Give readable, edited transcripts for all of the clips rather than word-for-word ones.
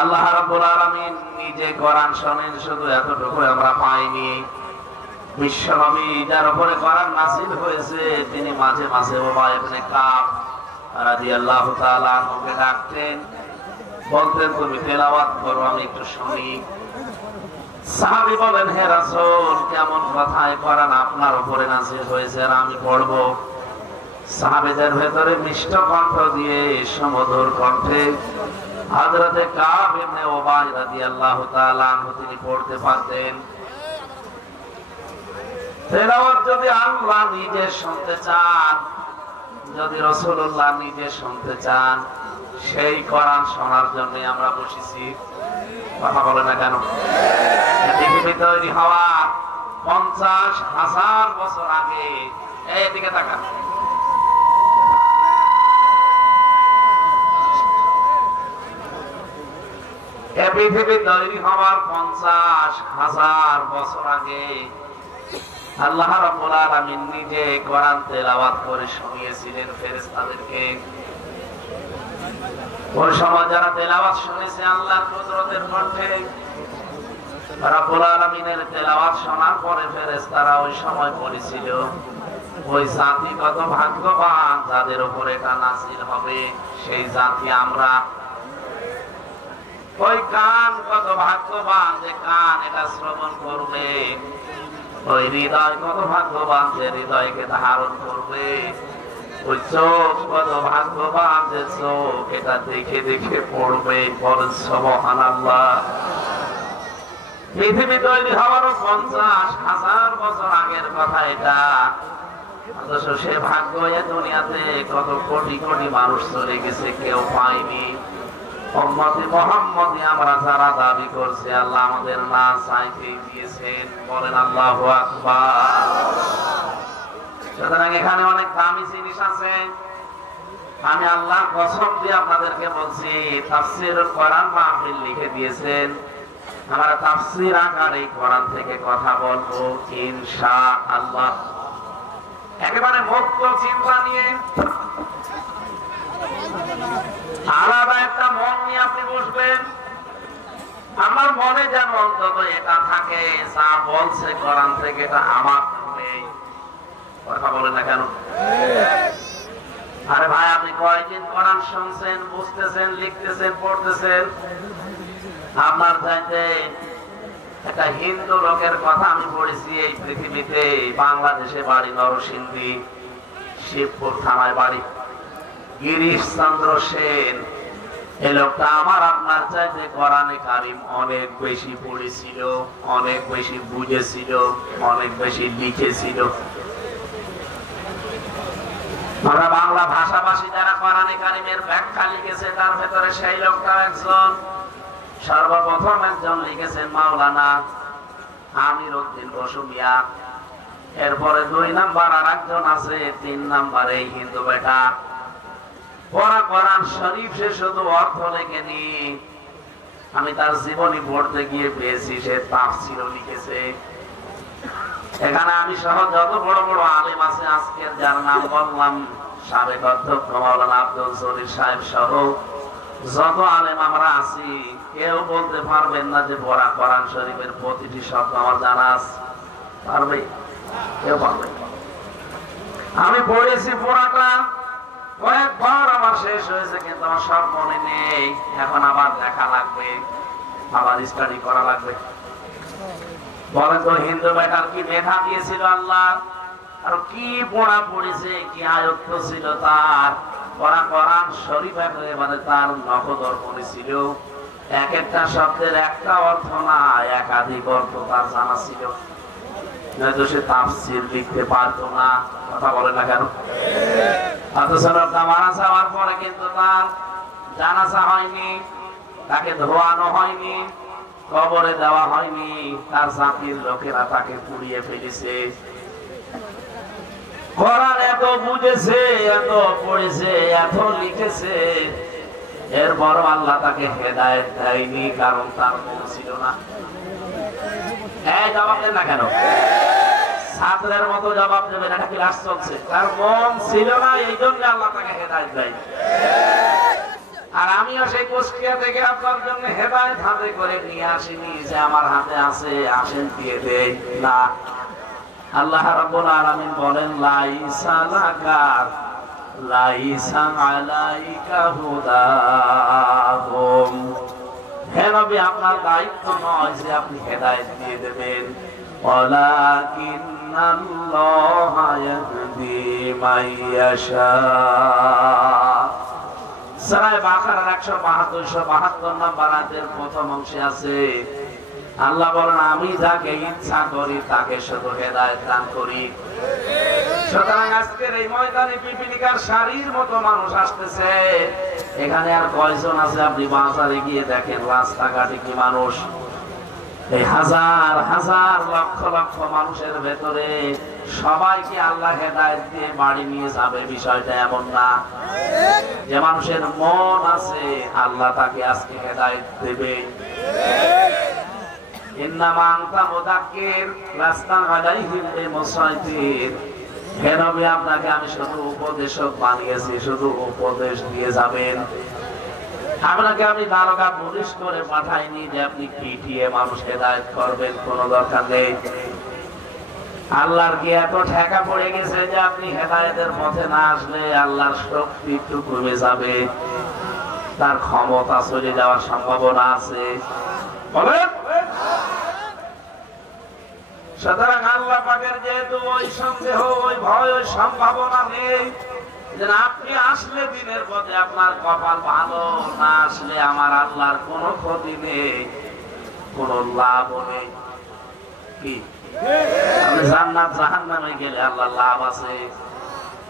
আল্লাহ রাব্বুল আলামিন নিজে কোরআন শোনেন, শুধু এতটুকু আমরা পাইনি। বিশ্বনবী যার উপরে কোরআন নাযিল হয়েছে তিনি মাঝে মাঝে উবাই ইবনে কাব রাদিয়াল্লাহু তাআলা আনহুকে ডাকতেন, বলতেন তুমি তেলাওয়াত করো, আমি একটু শুনি। সাহাবী বলেন, হে রাসূল, কেমন কথায় কোরআন আপনার উপরে নাযিল হয়েছে আর আমি পড়ব? সাহাবীদের ভেতরে মিষ্ট কণ্ঠ দিয়ে সুমধুর কণ্ঠে হযরতে কাব ইবনে উবাই রাদিয়াল্লাহু তাআলা আনহু তিনি পড়তে পারতেন। তেলাওয়াত যদি আল্লাহ নিজে শুনতে চান, যদি রাসূলুল্লাহ নিজে শুনতে চান, সেই কোরআন শোনার জন্য আমরা বসেছি। কথা বলে না কেন? পৃথিবী তৈরি হওয়া 50,000 বছর আগে, এইদিকে তাকান, পৃথিবী তৈরি হওয়ার 50,000 বছর আগে আল্লাহ রাব্বুল আলামিন নিজে কোরআন তেলাওয়াত করে শুনিয়েছিলেন ফেরেশতাদেরকে। ওই সময় যারা তেলাওয়াত শুনেছে আল্লাহর কুদরতের কণ্ঠে, রাব্বুল আলামিনের তেলাওয়াত শোনার পরে ফেরেশতারা ওই সময় বলেছিল, ওই জাতি কত ভাগ্যবান যাদের উপরে এটা নাযিল হবে, সেই জাতি আমরা। ওই কান কত ভাগ্যবান যে কান এটা শ্রবণ করবে, ওই হৃদয় কত ভাগ্যবান যে হৃদয়কে ধারণ করবে, ওই চোখ কত ভাগ্যবান যে চোখ এটা দেখে দেখে পড়বে। বলেন সুবহানাল্লাহ। পৃথিবী তৈরি হওয়ারও 50,000 বছর আগের কথা এটা, অথচ সে ভাগ্য এ দুনিয়াতে কত কোটি কোটি মানুষ চলে গেছে, কেউ পায়নি। উম্মতে মুহাম্মদী আমরা যারা দাবি করছে, আল্লাহ আমাদের না চাইতে দিয়েছেন। বলেন আল্লাহু আকবার। সুতরাং এখানে অনেক দামি জিনিস আছে। আমি আল্লাহর কসম দিয়ে আপনাদেরকে বলছি, তাফসীরুল কোরআন মাহফিল লিখে দিয়েছেন, আমরা তাফসীর আকারে কোরআন থেকে কথা বলবো ইনশাআল্লাহ। একেবারে মুক্ত চিন্তা নিয়ে, আলাদা একটা মন নিয়ে আপনি বসবেন। আমার মনে যেন অন্তত এটা থাকে, যা বলছে কোরআন থেকে এটা আমার নেই। কথা বলে না কেন? আরে ভাই, আপনি কয়দিন কোরআন শুনছেন, বুঝতেছেন, লিখতেছেন, পড়তেছেন? আপনার চাইতে একটা হিন্দু লোকের কথা আমি পড়েছি এই পৃথিবীতে, বাংলাদেশে বাড়ি, নরসিংদী, শিবপুর থানায় বাড়ি, গিরিশ চন্দ্র সেন। এই লোকটা আমার আপনার চাইতে কোরআনে কারিম অনেক বেশি পড়েছিল, অনেক বেশি বুঝেছিল, অনেক বেশি লিখেছিল। আমরা বাংলা ভাষাভাষী যারা কোরআনে কারিমের ব্যাখ্যা লিখেছে, তার ভেতরে সেই লোকটা একজন। সর্বপ্রথম একজন লিখেছেন মাওলানা আমির উদ্দিন বসু মিয়া। এরপরে 2 নাম্বার আর একজন আছে, 3 নাম্বারে হিন্দু বেটা। কোরআন শরীফ সে শুধু অর্থ লেখেনি, আমি তার জীবনী পড়তে গিয়ে পেয়েছি সে তাফসীর লিখেছে। এখানে আমি সহ যত বড় বড় আলেম আছে, আজকের যার নাম বললাম, সাবেক অধ্যক্ষ মাওলানা আব্দুল জলিল সাহেব সহ যত আলেম আমরা আছি, কেউ বলতে পারবেন না যে কোরআন শরীফের প্রতিটি শব্দ আমার জানা আছে। পারবে? কেউ পারবে? আমি পড়েছি পুরাটা, কয়েকবার আমার শেষ হয়েছে, কিন্তু আমার সব মনে নেই। এখন আবার দেখা লাগবে, আবার স্টাডি করা লাগবে। বলেন তো, হিন্দু বেটার কি মেধা দিয়েছিল আল্লাহ, আর কি পড়া পড়েছে, কি আয়ত্ত ছিল তার। কোরআন শরীফ একেবারে তার নখদর্পণে ছিল। এক একটা শব্দের একটা অর্থ না, একাধিক অর্থ তার জানা ছিল, নয়তো সে তাফসীর লিখতে পারতো না। কথা বলে না কেন? অথচ লোকটা মারা যাওয়ার পরে কিন্তু তার জানাজা হয়নি, তাকে ধোয়ানো হয়নি, কবরে দেওয়া হয়নি, তার জাতির লোকেরা তাকে পুড়িয়ে ফেলেছে। কোরআন এত বুঝেছে, এত পড়েছে, এত লিখেছে, এরপরও আল্লাহ তাকে হেদায়েত দেয়নি, কারণ তার মন ছিল না। এই জবাব দেন না কেন? ছাত্রের মতো জবাব দেবেন, এটা ক্লাস চলছে। তার মন ছিল না, এই জন্য আল্লাহ তাকে হেদায়েত দেয়। আর আমিও সেই কুষ্টিয়া থেকে আপনার জন্য হেদায়েত হাতে করে নিয়ে আসিনি যে আমার হাতে আছে আসেন দিয়ে দেই, না। আল্লাহ রাব্বুল আলামিন বলেন লাইসা লাকা লাইসা আলাইকা হুদাহুম, হে নবী আপনার দায়িত্ব নয় যে আপনি হেদায়েত দিয়ে দেবেন, ওয়ালাকিন্নাল্লাহা ইয়াহদি মাইয়াশা। সূরা বাকারার 172 নম্বর আয়াতের প্রথম অংশে আছে আল্লাহ বলেন আমি যাকে ইচ্ছা করি তাকে শুধু হেদায়েত দান করি। সুতরাং আজকের এই ময়দানে পিপিলিকার সারির মতো মানুষ আসতেছে, এখানে আর কয়জন আছে আপনি বাজারে গিয়ে দেখেন রাস্তাঘাটে কি মানুষ। এই হাজার হাজার লক্ষ লক্ষ মানুষের ভেতরে সবাইকে আল্লাহ হেদায়েত দিয়ে বাড়ি নিয়ে যাবে বিষয়টা এমন না। যে মানুষের মন আছে আল্লাহ তাকে আজকে হেদায়েত দেবে। ইন্নামা আনতা মুযাক্কির লাস্তা আলাইহিম বিমুসাইতির, হে নবী আপনাকে আমি শুধু উপদেশক বানিয়েছি, শুধু উপদেশ দিয়ে যাবেন। আপনাকে আমি দারোগা পুলিশ করে পাঠাইনি যে আপনি পিটিয়ে মানুষ হেদায়েত করবেন, কোনো দরকার নেই। আল্লাহর কি এত ঠেকা পড়ে গেছে যে আপনি হেদায়েতের পথে না আসলে আল্লাহর শক্তি একটু কমে যাবে, তার ক্ষমতা চলে যাওয়ার সম্ভাবনা আছে? বলেন। সুতরাং আল্লাহ পাকের যেহেতু ওই সন্দেহ, ওই ভয়, ওই সম্ভাবনা নেই যে আপনি আসলে দিনের পথে আপনার কপাল ভালো, না আসলে আমার আল্লাহর কোনো ক্ষতি নেই, কোনো লাভ নেই। কি আপনি জান্নাত জাহান্নামে গেলে আল্লাহর লাভ আছে?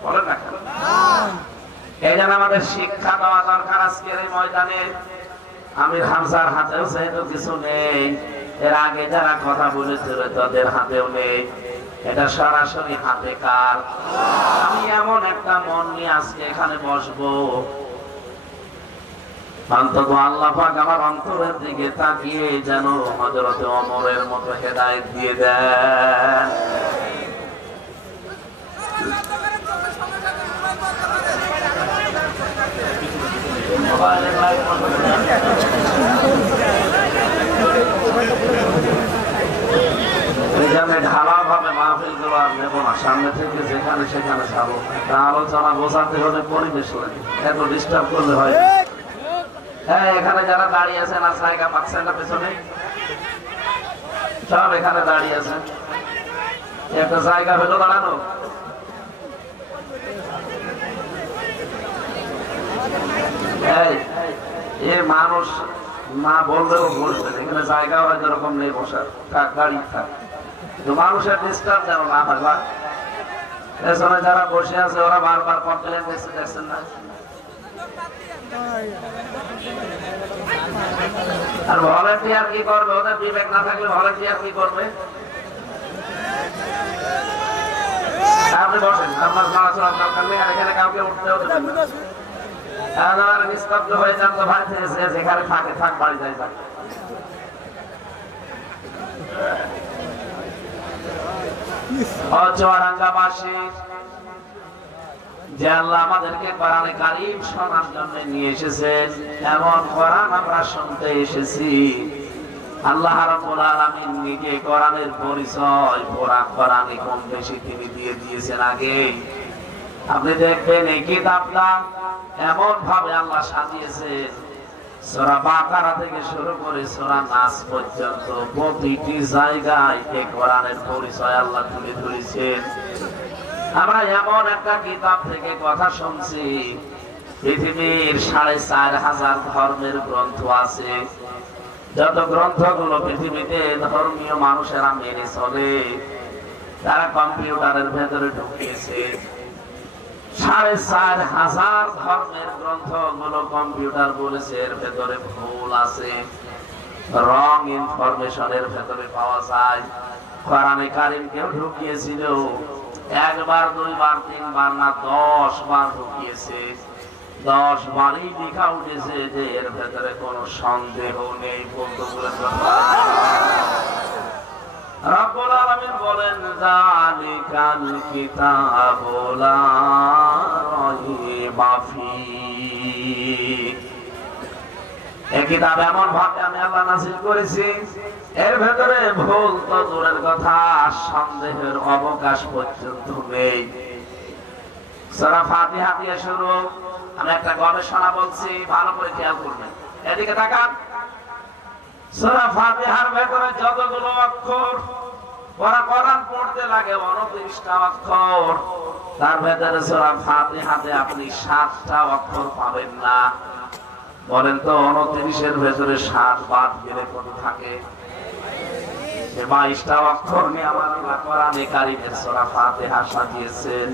বলেন না কেন? এই জন্য আমাদের শিক্ষা দেওয়া দরকার আজকের এই ময়দানে। আমির হামজার হাতেও যেহেতু কিছু নেই, এর আগে যারা কথা বলেছিল তাদের হাতেও নেই, এটা সরাসরি হাতে কার? আমি এমন একটা মন নিয়ে আজকে এখানে বসবো, অন্তত আল্লাহ পাক আমার অন্তরের দিকে তাকিয়ে যেন হযরতে ওমরের মতো হেদায়েত দিয়ে দেন। ঢালাও ভাবে মাহফিল গুলো আর নেবো না, সামনে থেকে যেখানে সেখানে যাবো। আলোচনা বোঝাতে হলে পরিবেশ লাগে, এত ডিস্টার্ব করলে হয়। হ্যাঁ, এখানে যারা দাঁড়িয়ে আছেন আর জায়গা পাচ্ছেন না পেছনে, সব এখানে দাঁড়িয়ে আছেন, একটা জায়গা হলো দাঁড়ানো। মানুষ না বললেও বলবেন, এখানে জায়গা হয়তো এরকম নেই বসার, থাক দাঁড়িয়ে থাক, মানুষের ডিস্টার্ব যেন না হয়। বা পেছনে যারা বসে আছে ওরা বারবার কমপ্লেন দিচ্ছে, দেখছেন না? আর ভলান্টিয়ার কি করবে? ওদের বিবেক না থাকলে ভলান্টিয়ার কি করবে? আপনি বসেন, আপনার নড়াচড়ার দরকার নেই, আর এখানে কাউকে উঠতেও দেবেন না। নিস্তব্ধ হয়ে যান তো ভাই, যেখানে থাকে থাক, বাড়ি যায় থাক। যে আল্লাহ আমাদেরকে কোরআনে কারীম শোনার জন্য নিয়ে এসেছেন, এমন কোরআন আমরা শুনতে এসেছি। আল্লাহ রাব্বুল আলামিন নিজে কোরআনের পরিচয় পুরা কোরআনে কম বেশি তিনি দিয়ে দিয়েছেন আগে। আপনি দেখবেন এই কিতাবটা এমন ভাবে আল্লাহ সাজিয়েছেন, সূরা বাকারা থেকে শুরু করে সূরা নাস পর্যন্ত প্রতিটি জায়গায় এই কোরআনের পরিচয় আল্লাহ তুলে ধরেছেন। আমরা এমন একটা কিতাব থেকে কথা শুনছি, পৃথিবীর ৪৫০০০ ধর্মের গ্রন্থ আছে। যত গ্রন্থগুলো পৃথিবীতে ধর্মীয় মানুষেরা মেনে চলে, তারা কম্পিউটারের ভেতরে ঢুকিয়েছে। ৪৫০০০ ধর্মের গ্রন্থগুলো কম্পিউটার বলেছে এর ভেতরে ভুল আছে, রং ইনফরমেশনের ভেতরে পাওয়া যায়। কোরআনে কারীম কেউ ঢুকিয়েছিল, একবার, দুইবার, তিনবার না ১০ বার ঢুকিয়েছে। ১০ বারই লেখা উঠেছে যে এর ভেতরে কোনো সন্দেহ নেই। বলতে বলেন রব্বুল আলামিন বলেন, যালিকাল কিতাবু লা রাইবা ফীহি, এই কিতাব এমন ভাবে আমি আল্লাহ নাযিল করেছি, এর ভেতরে ভুল তো দূরের কথা, সন্দেহের অবকাশ পর্যন্ত নেই। সূরা ফাতিহা দিয়ে শুরু। আমি একটা গবেষণা বলছি, ভালো করে খেয়াল করবেন, এদিকে তাকান। সূরা ফাতিহার ভেতরে যতগুলো অক্ষর কোরআন পড়তে লাগে 29টা অক্ষর, তার ভেতরে সূরা ফাতিহাতে আপনি 7টা অক্ষর পাবেন না। বলেন তো 29-এর ভেতরে 7 বাদ গেলে কত থাকে? 22টা অক্ষর নিয়ে আমার আল্লাহ কোরআনে কারীমের সূরা ফাতিহা সাজিয়েছেন।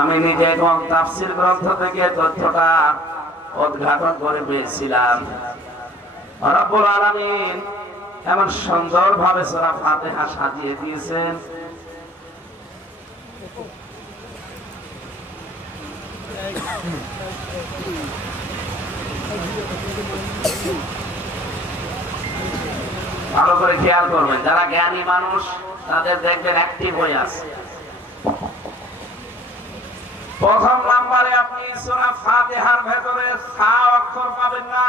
আমি নিজে কোন তাফসীর গ্রন্থ থেকে তথ্যটা উদ্ঘাটন করে পেয়েছিলাম। রব্বুল আলামিন এমন সুন্দরভাবে সূরা ফাতিহা সাজিয়ে দিয়েছেন। ভালো করে খেয়াল করবেন, যারা জ্ঞানী মানুষ তাদের দেখবেন অ্যাক্টিভ হয়ে আছে। প্রথম নম্বরে আপনি সূরা ফাতিহার ভেতরে 6 অক্ষর পাবেন না।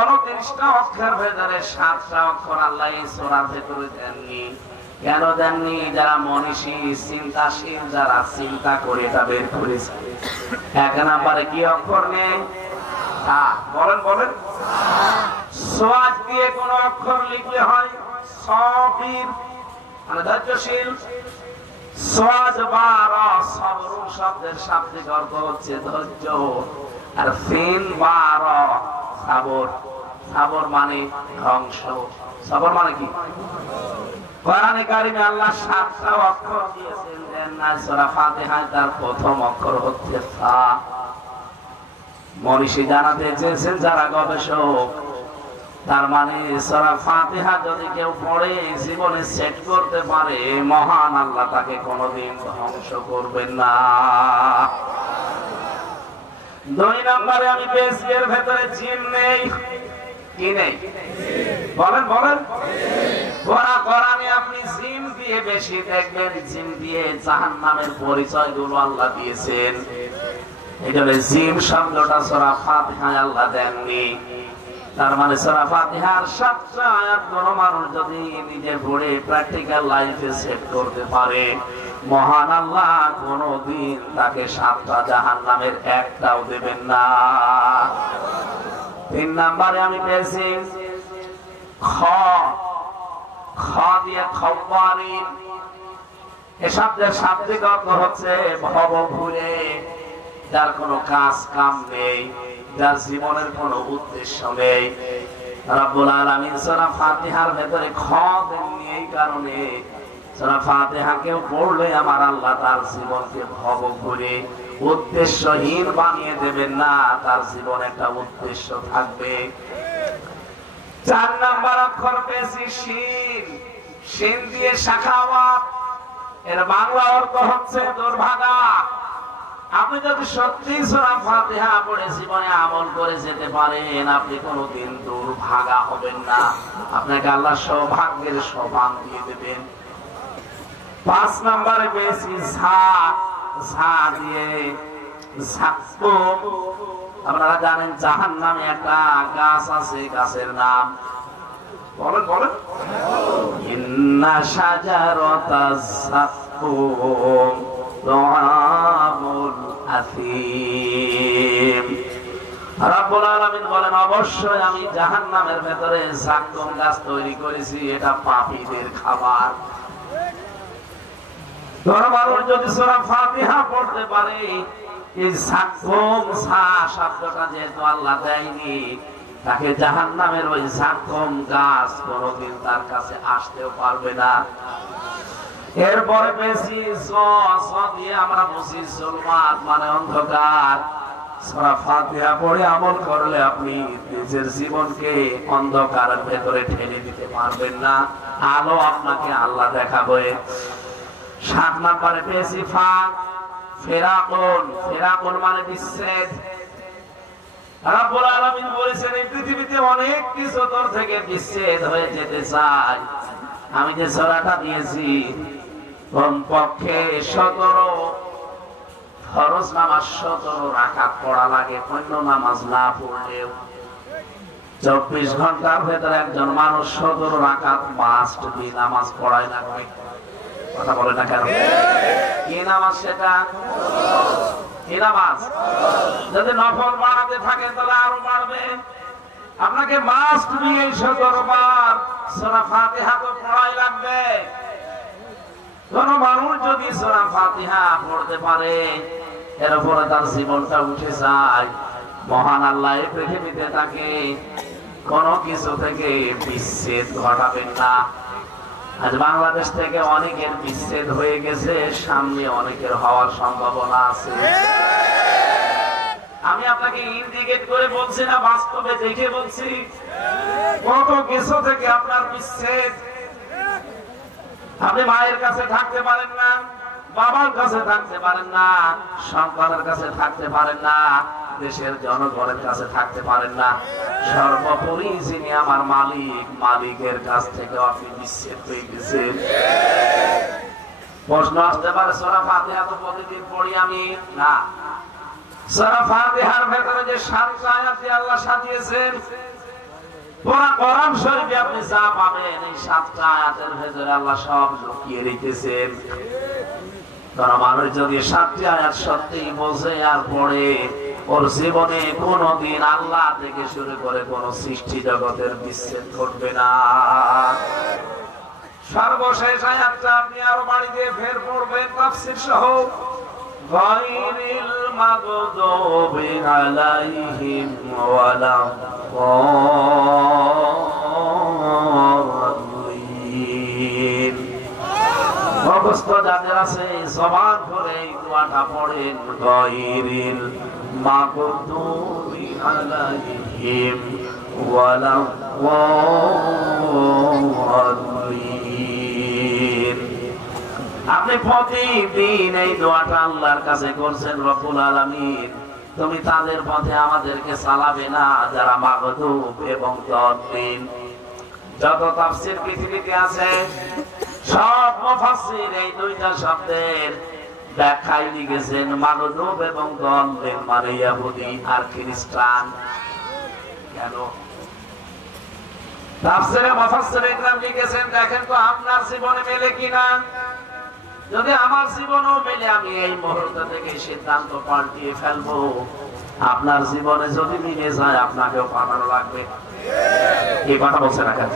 29টা অক্ষরের ভেতরে 7টা অক্ষর আল্লাহ এই সূরার ভেতরে দেননি। কেন দেননি? যারা মনীষী, চিন্তাশীল, যারা চিন্তা করে এটা বের করেছে। 1 নম্বরে কি অক্ষর নেই? বলেন বলেন। সোয়াজ দিয়ে কোন অক্ষর লিখলে হয় সবির, মানে ধৈর্যশীল। সোয়াজ বা র, সবর শব্দের শাব্দিক অর্থ হচ্ছে ধৈর্য। আর ফিন বা র, সাবর। সাবর মানে ধ্বংস। সবর মানে কি? কোরআনে কারিমে আল্লাহ 7টা অক্ষর দিয়েছেন, দেন না সূরা ফাতিহায় তার প্রথম অক্ষর হচ্ছে ফা। মনীষী জানাতে চেয়েছেন যারা গবেষক, তার মানে সূরা ফাতিহা যদি কেউ পড়ে জীবনে সেট করতে পারে, মহান আল্লাহ তাকে কোনোদিন ধ্বংস করবেন না। 2 নম্বরে আমি পেয়েছি এর ভেতরে জিন নেই। কি নেই? বলেন বলেন। কোরআনে আপনি জিন দিয়ে বেশি দেখবেন, জিন দিয়ে জাহান্নামের পরিচয়গুলো আল্লাহ দিয়েছেন। এখানে জিন শব্দটা সূরা ফাতিহায় আল্লাহ দেননি। তার মানে সূরা ফাতিহার 7টা আয়াত কোন মানুষ যদি নিজে পড়ে প্র্যাকটিক্যাল লাইফে সেট করতে পারে, মহান আল্লাহ কোনদিন তাকে 7টা জাহান্নামের একটাও দেবেন না। 3 নম্বরে আমি পেয়েছি খ। খ দিয়ে খব্বারিন। এ শব্দের শাব্দিক অর্থ হচ্ছে ভবঘুরে, যার কোনো কাজ কাম নেই, যার জীবনের কোনো উদ্দেশ্য নেই। রব্বুল আলামিন সূরা ফাতিহার ভেতরে খ দেননি এই কারণে, সূরা ফাতিহা কেউ পড়লে আমার আল্লাহ তার জীবনকে ভবঘুরে, উদ্দেশ্যহীন বানিয়ে দেবেন না। তার জীবনে একটা উদ্দেশ্য থাকবে। 4 নম্বর অক্ষর পেয়েছি শিন। শিন দিয়ে শাখাওয়াত। এর বাংলা অর্থ হচ্ছে দুর্ভাগা। আপনি যদি সত্যি সূরা ফাতিহা পড়ে জীবনে আমল করে যেতে পারেন, আপনি কোনোদিন দুর্ভাগা হবেন না। আপনাকে আল্লাহ সৌভাগ্যের সোপান দিয়ে দেবেন। 5 নম্বরে পেয়েছি ঝা। ঝা দিয়ে ঝাক্কুম। আপনারা জানেন জাহান্নামে একটা গাছ আছে, গাছের নাম বলেন বলেন। ইন্না শাজারাতাজ যাক্কুম তুআমুল আসীম। রব্বুল আলামিন বলেন, অবশ্যই আমি জাহান্নামের ভেতরে যাক্কুম গাছ তৈরি করেছি, এটা পাপীদের খাবার। মানুষ যদি সূরা ফাতিহা পড়তে পারে, এই যাক্কুম ঝা শব্দটা যেহেতু আল্লাহ দেয়নি, তাকে জাহান্নামের ওই যাক্কুম গাছ কোনদিন তার কাছে আসতেও পারবে না। এরপরে পেয়েছি স। স দিয়ে আমরা বুঝি জুলমাত, মানে অন্ধকার। সূরা ফাতিহা পড়ে আমল করলে আপনি নিজের জীবনকে অন্ধকারের ভেতরে ঠেলে দিতে পারবেন না, আলো আপনাকে আল্লাহ দেখাবে। 7 নম্বরে পেয়েছি ফা। ফেরাকুন। ফেরাকুন মানে বিচ্ছেদ। রব্বুল আলামিন বলেছেন, এই পৃথিবীতে অনেক কিছু তোর থেকে বিচ্ছেদ হয়ে যেতে চায়। আমি যে সূরাটা দিয়েছি, কমপক্ষে 17 ফরজ নামাজ 17 রাকাত পড়া লাগে, অন্য নামাজ না পড়লেও। 24 ঘন্টার ভেতরে একজন মানুষ 17 রাকাত মাস্ট বি নামাজ পড়ায় না। কথা বলে না কেন? কি নামাজ সেটা? কি নামাজ? যদি নফল বাড়াতে থাকে তাহলে আরো বাড়বে। আপনাকে মাস্ট বি 17 বার সূরা ফাতিহা তো পড়াই লাগবে। কোন মানুষ যদি সূরা ফাতিহা পড়তে পারে এর উপরে তার জীবনটা উঠে যায়। মহান আল্লাহ এই পৃথিবীতে তাকে কোন কিছু থেকে বিচ্ছেদ ঘটাবেন না। আজ বাংলাদেশ থেকে অনেকের বিচ্ছেদ হয়ে গেছে, সামনে অনেকের হওয়ার সম্ভাবনা আছে। আমি আপনাকে ইন্ডিকেট করে বলছি না, বাস্তবে দেখে বলছি। কত কিছু থেকে আপনার বিচ্ছেদ। আপনি মায়ের কাছে থাকতে পারেন না, বাবার কাছে থাকতে পারেন না, সন্তানের কাছে থাকতে পারেন না, দেশের জনগণের কাছে থাকতে পারেন না। সর্বোপরি যিনি আমার মালিক, মালিকের কাছ থেকে আপনি বিচ্ছেদ হয়ে গেছেন। প্রশ্ন আসতে পারে সূরা ফাতিহা তো প্রতিদিন পড়ি আমি, না। সূরা ফাতিহার ভেতরে যে 7টা আয়াত আল্লাহ সাজিয়েছেন, পুরো কোরআন শরীফে আপনি যা পাবেন এই 7টা আয়াতের ভেতরে আল্লাহ সব লুকিয়ে রেখেছেন। কারণ মানুষ যদি 7টি আয়াত সত্যি বোঝে আর পড়ে, ওর জীবনে কোনদিন আল্লাহ থেকে শুরু করে কোন সৃষ্টি জগতের বিচ্ছেদ ঘটবে না। সর্বশেষ আয়াতটা আপনি আরো বাড়ি দিয়ে ফের পড়বেন তাফসীর সহ। গায়রিল মাগদুবি আলাইহিম ওয়ালা দাল্লিন। মুখস্থ যাদের আছে জবান করে এই দোয়াটা পড়েন, গায়রিল মাগদুবি আলাইহিম ওয়ালা দাল্লিন। আপনি প্রতিদিন এই দোয়াটা আল্লাহর কাছে করছেন, রব্বুল আলামিন তুমি তাদের পথে আমাদেরকে চালাবে না যারা মাগদুব এবং দাল্লিন। যত তাফসীর পৃথিবীতে আছে সব মুফাসসির এই দুইটা শব্দের ব্যাখ্যায় লিখেছেন মাগদুব এবং দাল্লিন মানে ইহুদি আর খ্রিস্টান। কেন? তাফসীরে মুফাসসিরিন লিখেছেন দেখেন তো আপনার জীবনে মেলে কিনা। যদি আমার জীবনেও মেলে আমি এই মুহূর্ত থেকে সিদ্ধান্ত পাল্টিয়ে ফেলবো। আপনার জীবনে যদি মিলে যায় আপনাকেও পাঠানো লাগবে। এই কথা বলছে না কেন?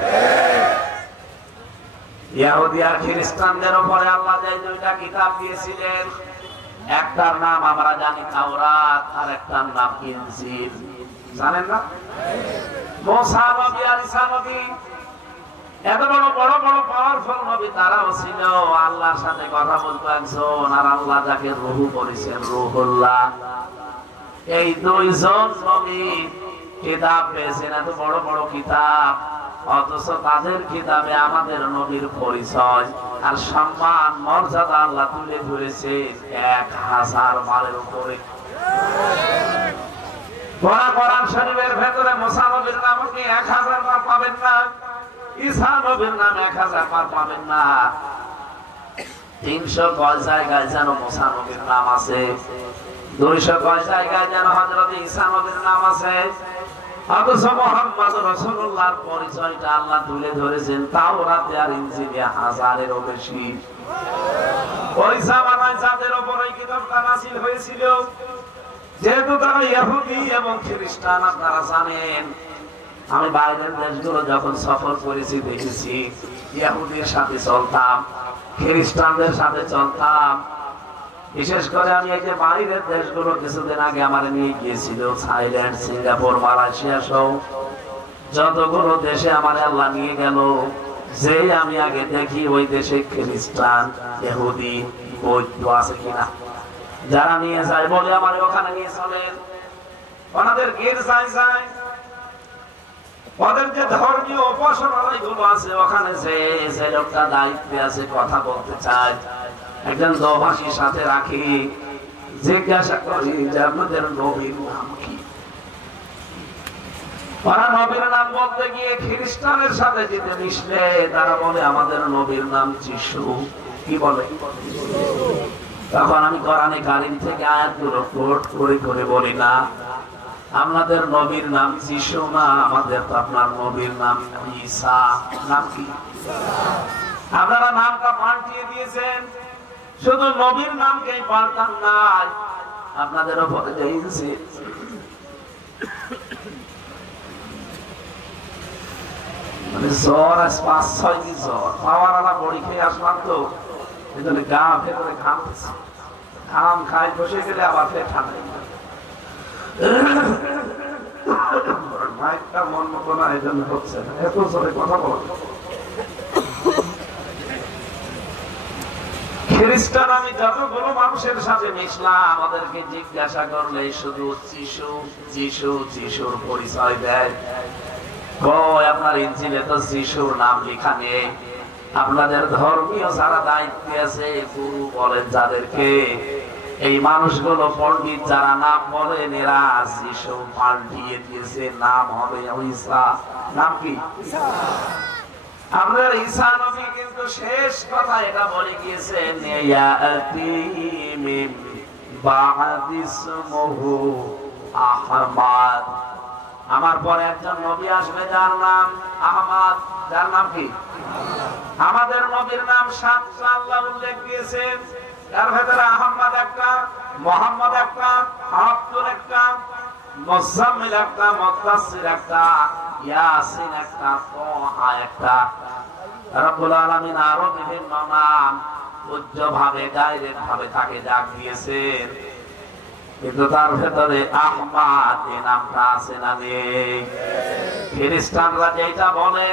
ইহুদি আর খ্রিস্টানদের উপরে আল্লাহ যে দুইটা কিতাব দিয়েছিলেন, একটার নাম আমরা জানি তাওরাত আর একটার নাম ইনজিল। জানেন না? মুসা নবী আর ঈসা নবী এত বড় বড় বড় পাওয়ারফুল নবী তারাও ছিল। আল্লাহর সাথে কথা বলতো একজন, আর আল্লাহ যাকে রূহ বলেছেন রূহুল্লাহ। এই দুইজন নবী কিতাব পেয়েছেন, এত বড় বড় কিতাব, অথচ তাদের কিতাবে আমাদের নবীর পরিচয় আর সম্মান মর্যাদা আল্লাহ তুলে ধরেছে 1000 বারের উপরে। কোরআন শরীফের ভেতরে মুসা নবীর নাম আপনি 1000 বার পাবেন না, ঈসা নবীর নাম 1000 বার পাবেন না। 300 জায়গায় যেন মুসা নবীর নাম আছে, 200 জায়গায় যেন হযরত ঈসা নবীর নাম আছে। অথচ মুহাম্মদ রাসূলুল্লাহর পরিচয়টা আল্লাহ তুলে ধরেছেন তাওরাতে আর ইনজিলে 1000-এরও বেশি। ওই জামানায় যাদের উপর এই কিতাবটা নাযিল হয়েছিল, যেহেতু তারা ইহুদি এবং খ্রিস্টান, আপনারা জানেন আমি বাইরের দেশগুলো যখন সফর করেছি দেখেছি ইহুদির সাথে চলতাম, খ্রিস্টানদের সাথে চলতাম। বিশেষ করে আমি এই যে বাইরের দেশগুলো কিছুদিন আগে আমার নিয়ে গিয়েছিল, থাইল্যান্ড, সিঙ্গাপুর, মালয়েশিয়া সহ যতগুলো দেশে আমার আল্লাহ নিয়ে গেল, যে আমি আগে দেখি ওই দেশে খ্রিস্টান, ইহুদি, বৌদ্ধ আছে কিনা। যারা নিয়ে যায় বলে আমার ওখানে নিয়ে চলেন, ওনাদের গির্জায় যায়, ওদের যে ধর্মীয় উপাসনালয় গুলো আছে ওখানে যে লোকটা দায়িত্বে আছে কথা বলতে চায়, একজন দোভাষীর সাথে রাখি, জিজ্ঞাসা করি যে আপনাদের নবীর নাম কি। ওরা নবীর নাম বলতে গিয়ে খ্রিস্টানের সাথে যেতে মিশলে তারা বলে আমাদের নবীর নাম যিশু। কি বলে? তখন আমি কোরআনে কারীম থেকে আয়াতগুলো কোট করে করে বলি না, আপনাদের নবীর নাম যিশু না, আমাদের তো আপনার নবীর নাম ঈসা। নাম কি? আপনারা নামটা পাল্টিয়ে দিয়েছেন, শুধু নবীর নামকে পাল্টান নাই। আপনাদের উপরে দিয়েছে মানে জ্বর, 5-6 দিন জ্বর, পাওয়ার বড়ি খেয়ে আসলাম তো, এই জন্য গা ভেতরে ঘামতেছে। ঘাম খাই বসে গেলে আবার ফের ঠান্ডা মাইকটা মন মতো না, এই জন্য হচ্ছে না। এত জোরে কথা বল। খ্রিস্টান আমি যতগুলো মানুষের সাথে মিশলাম, আমাদেরকে জিজ্ঞাসা করলে শুধু যিশু যিশু যিশুর পরিচয় দেয়। আপনার ইঞ্জিলে তো যিশুর নাম লেখা নেই। আপনাদের ধর্মীয় যারা দায়িত্বে আছে, গুরু বলেন যাদেরকে, এই মানুষগুলো পণ্ডিত যারা নাম বলেন, এরা যিশু পাল্টিয়ে দিয়েছে, নাম হবে ঈসা। নাম কি? আপনার ঈসা নবী কিন্তু শেষ কথা এটা বলে গিয়েছেন, ইয়াতি মিন বা'দি ইসমুহু আহমদ। আমার পরে একজন নবী আসবে যার নাম আহমদ। যার নাম কি? আমাদের নবীর নাম 7টা আল্লাহ উল্লেখ দিয়েছেন, তার ভেতরে আহমদ একটা, মুহাম্মদ একটা, আব্দুল একটা, মুজাম্মিল একটা, মুদাসসির একটা, ইয়াসিন একটা, তাহা একটা। রব্বুল আলামিন আরো বিভিন্ন নাম উচ্চভাবে ডাইরেক্ট ভাবে তাকে ডাক দিয়েছেন, কিন্তু তার ভেতরে আহমদ এই নামটা আছে না নেই? খ্রিস্টানরা যেটা বলে,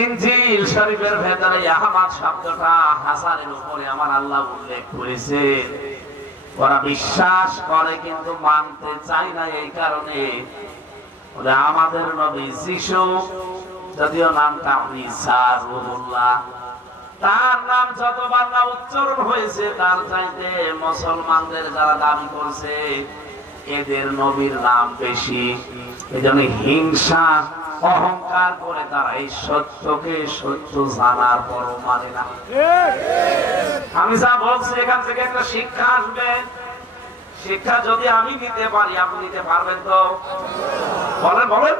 ইনজিল শরীফের ভেতরে আহমদ শব্দটা হাসানের উপরে আমার আল্লাহ উল্লেখ করেছে। ওরা বিশ্বাস করে কিন্তু মানতে চায় না, এই কারণে আমাদের নবী যিশু, যদিও নামটা ঈসা রুহুল্লাহ, তার নাম যতবার না উচ্চারণ হয়েছে, তার চাইতে মুসলমানদের যারা দাবি করছে এদের নবীর নাম বেশি। এজন্য হিংসা অহংকার করে তারা এই সত্যকে সত্য জানার পরও মানে না। আমি যা বলছি এখান থেকে একটা শিক্ষা আসবে। শিক্ষা যদি আমি নিতে পারি, আপনি নিতে পারবেন তো? বলেন বলেন।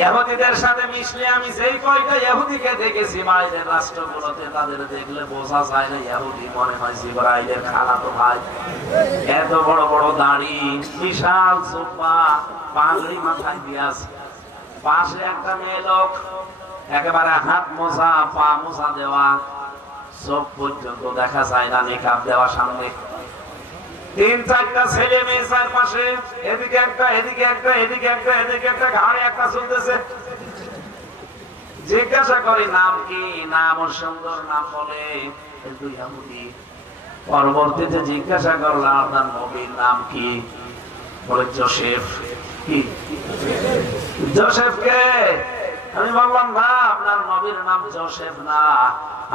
ইহুদিদের সাথে মিশলে আমি যেই কয়টা ইহুদিকে দেখেছি বাইরের রাষ্ট্রগুলোতে, তাদের দেখলে বোঝা যায় না ইহুদি, মনে হয় জিবরাইলের খালাতো ভাই। এত বড় বড় দাড়ি, বিশাল জুব্বা, পাগড়ি মাথায় দিয়ে আছে। পাশে একটা মেয়ে লোক, একেবারে হাত মোছা পা মোছা দেওয়া, চোখ পর্যন্ত দেখা যায় না, মেকআপ দেওয়া সামনে। 3-4টা ছেলে মেয়ে চারপাশে, এদিকে একটা এদিকে একটা এদিকে একটা এদিকে একটা, ঘাড়ে একটা চলতেছে। জিজ্ঞাসা করি নাম কি? নাম সুন্দর নাম বলে। পরবর্তীতে জিজ্ঞাসা করলাম আপনার নবীর নাম কি? বলে যোসেফ। কি যোসেফ কে? আমি বললাম না, আপনার নবীর নাম যোসেফ না,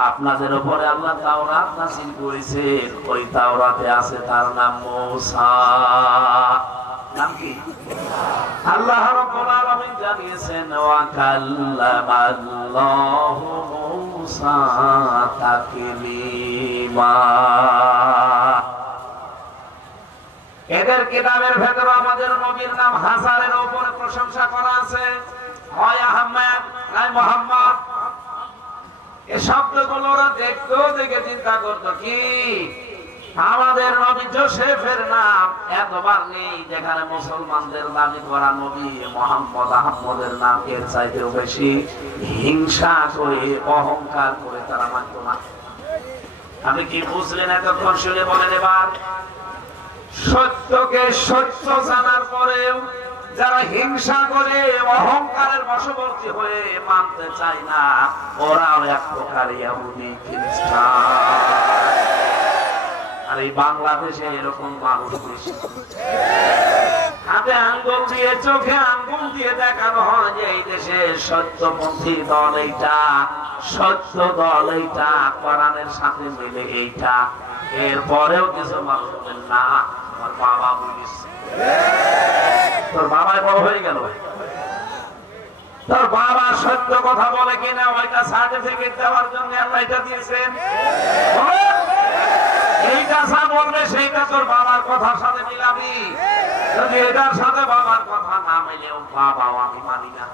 আপনাদের উপরে আল্লাহ তাওরাত নাযিল করেছেন, ওই তাওরাতে আছে তার নাম মূসা। নাম কি? আল্লাহ রাব্বুল আলামিন জানিয়েছেন, ওয়া কাল্লামাল্লাহু মূসা তাকলিমা। এদের কিতাবের ভেতরে আমাদের নবীর নাম হাজারের উপরে প্রশংসা করা আছে, হয় আহমদ নাই মুহাম্মদ। এই শব্দগুলো ওরা দেখতো, দেখে চিন্তা করতো কি আমাদের নবী যোসেফের নাম এতবার নেই, যেখানে মুসলমানদের দাবি করা নবী মুহাম্মদ আহমদের নাম এর চাইতেও বেশি। হিংসা করে অহংকার করে তারা মানত না। আপনি কি বুঝলেন এতক্ষণ? শুনে বলেন এবার। সত্যকে সত্য জানার পরেও যারা হিংসা করে অহংকারের বশবর্তী হয়ে মানতে চায় না, ওরাও এক প্রকার ইহুদি খ্রিস্টান। আর এই বাংলাদেশে এরকম মানুষ বেশি। হাতে আঙ্গুল দিয়ে, চোখে আঙ্গুল দিয়ে দেখানো হয় যে এই দেশে সত্যপন্থী দল এইটা, সত্য দল এইটা, কোরআনের সাথে মিলে এইটা। এরপরেও কিছু মানুষ বলেন না, আমার বাবা বলিস। তোর বাবাই বড় হয়ে গেল, তোর বাবা সত্য কথা বলে কিনা ওইটা সার্টিফিকেট দেওয়ার জন্য আল্লাহ এটা দিয়েছেন। এইটা যা বলবে সেইটা তোর বাবার কথার সাথে মিলাবি। যদি এটার সাথে বাবার কথা না মিলেও বাবাও আমি মানি না।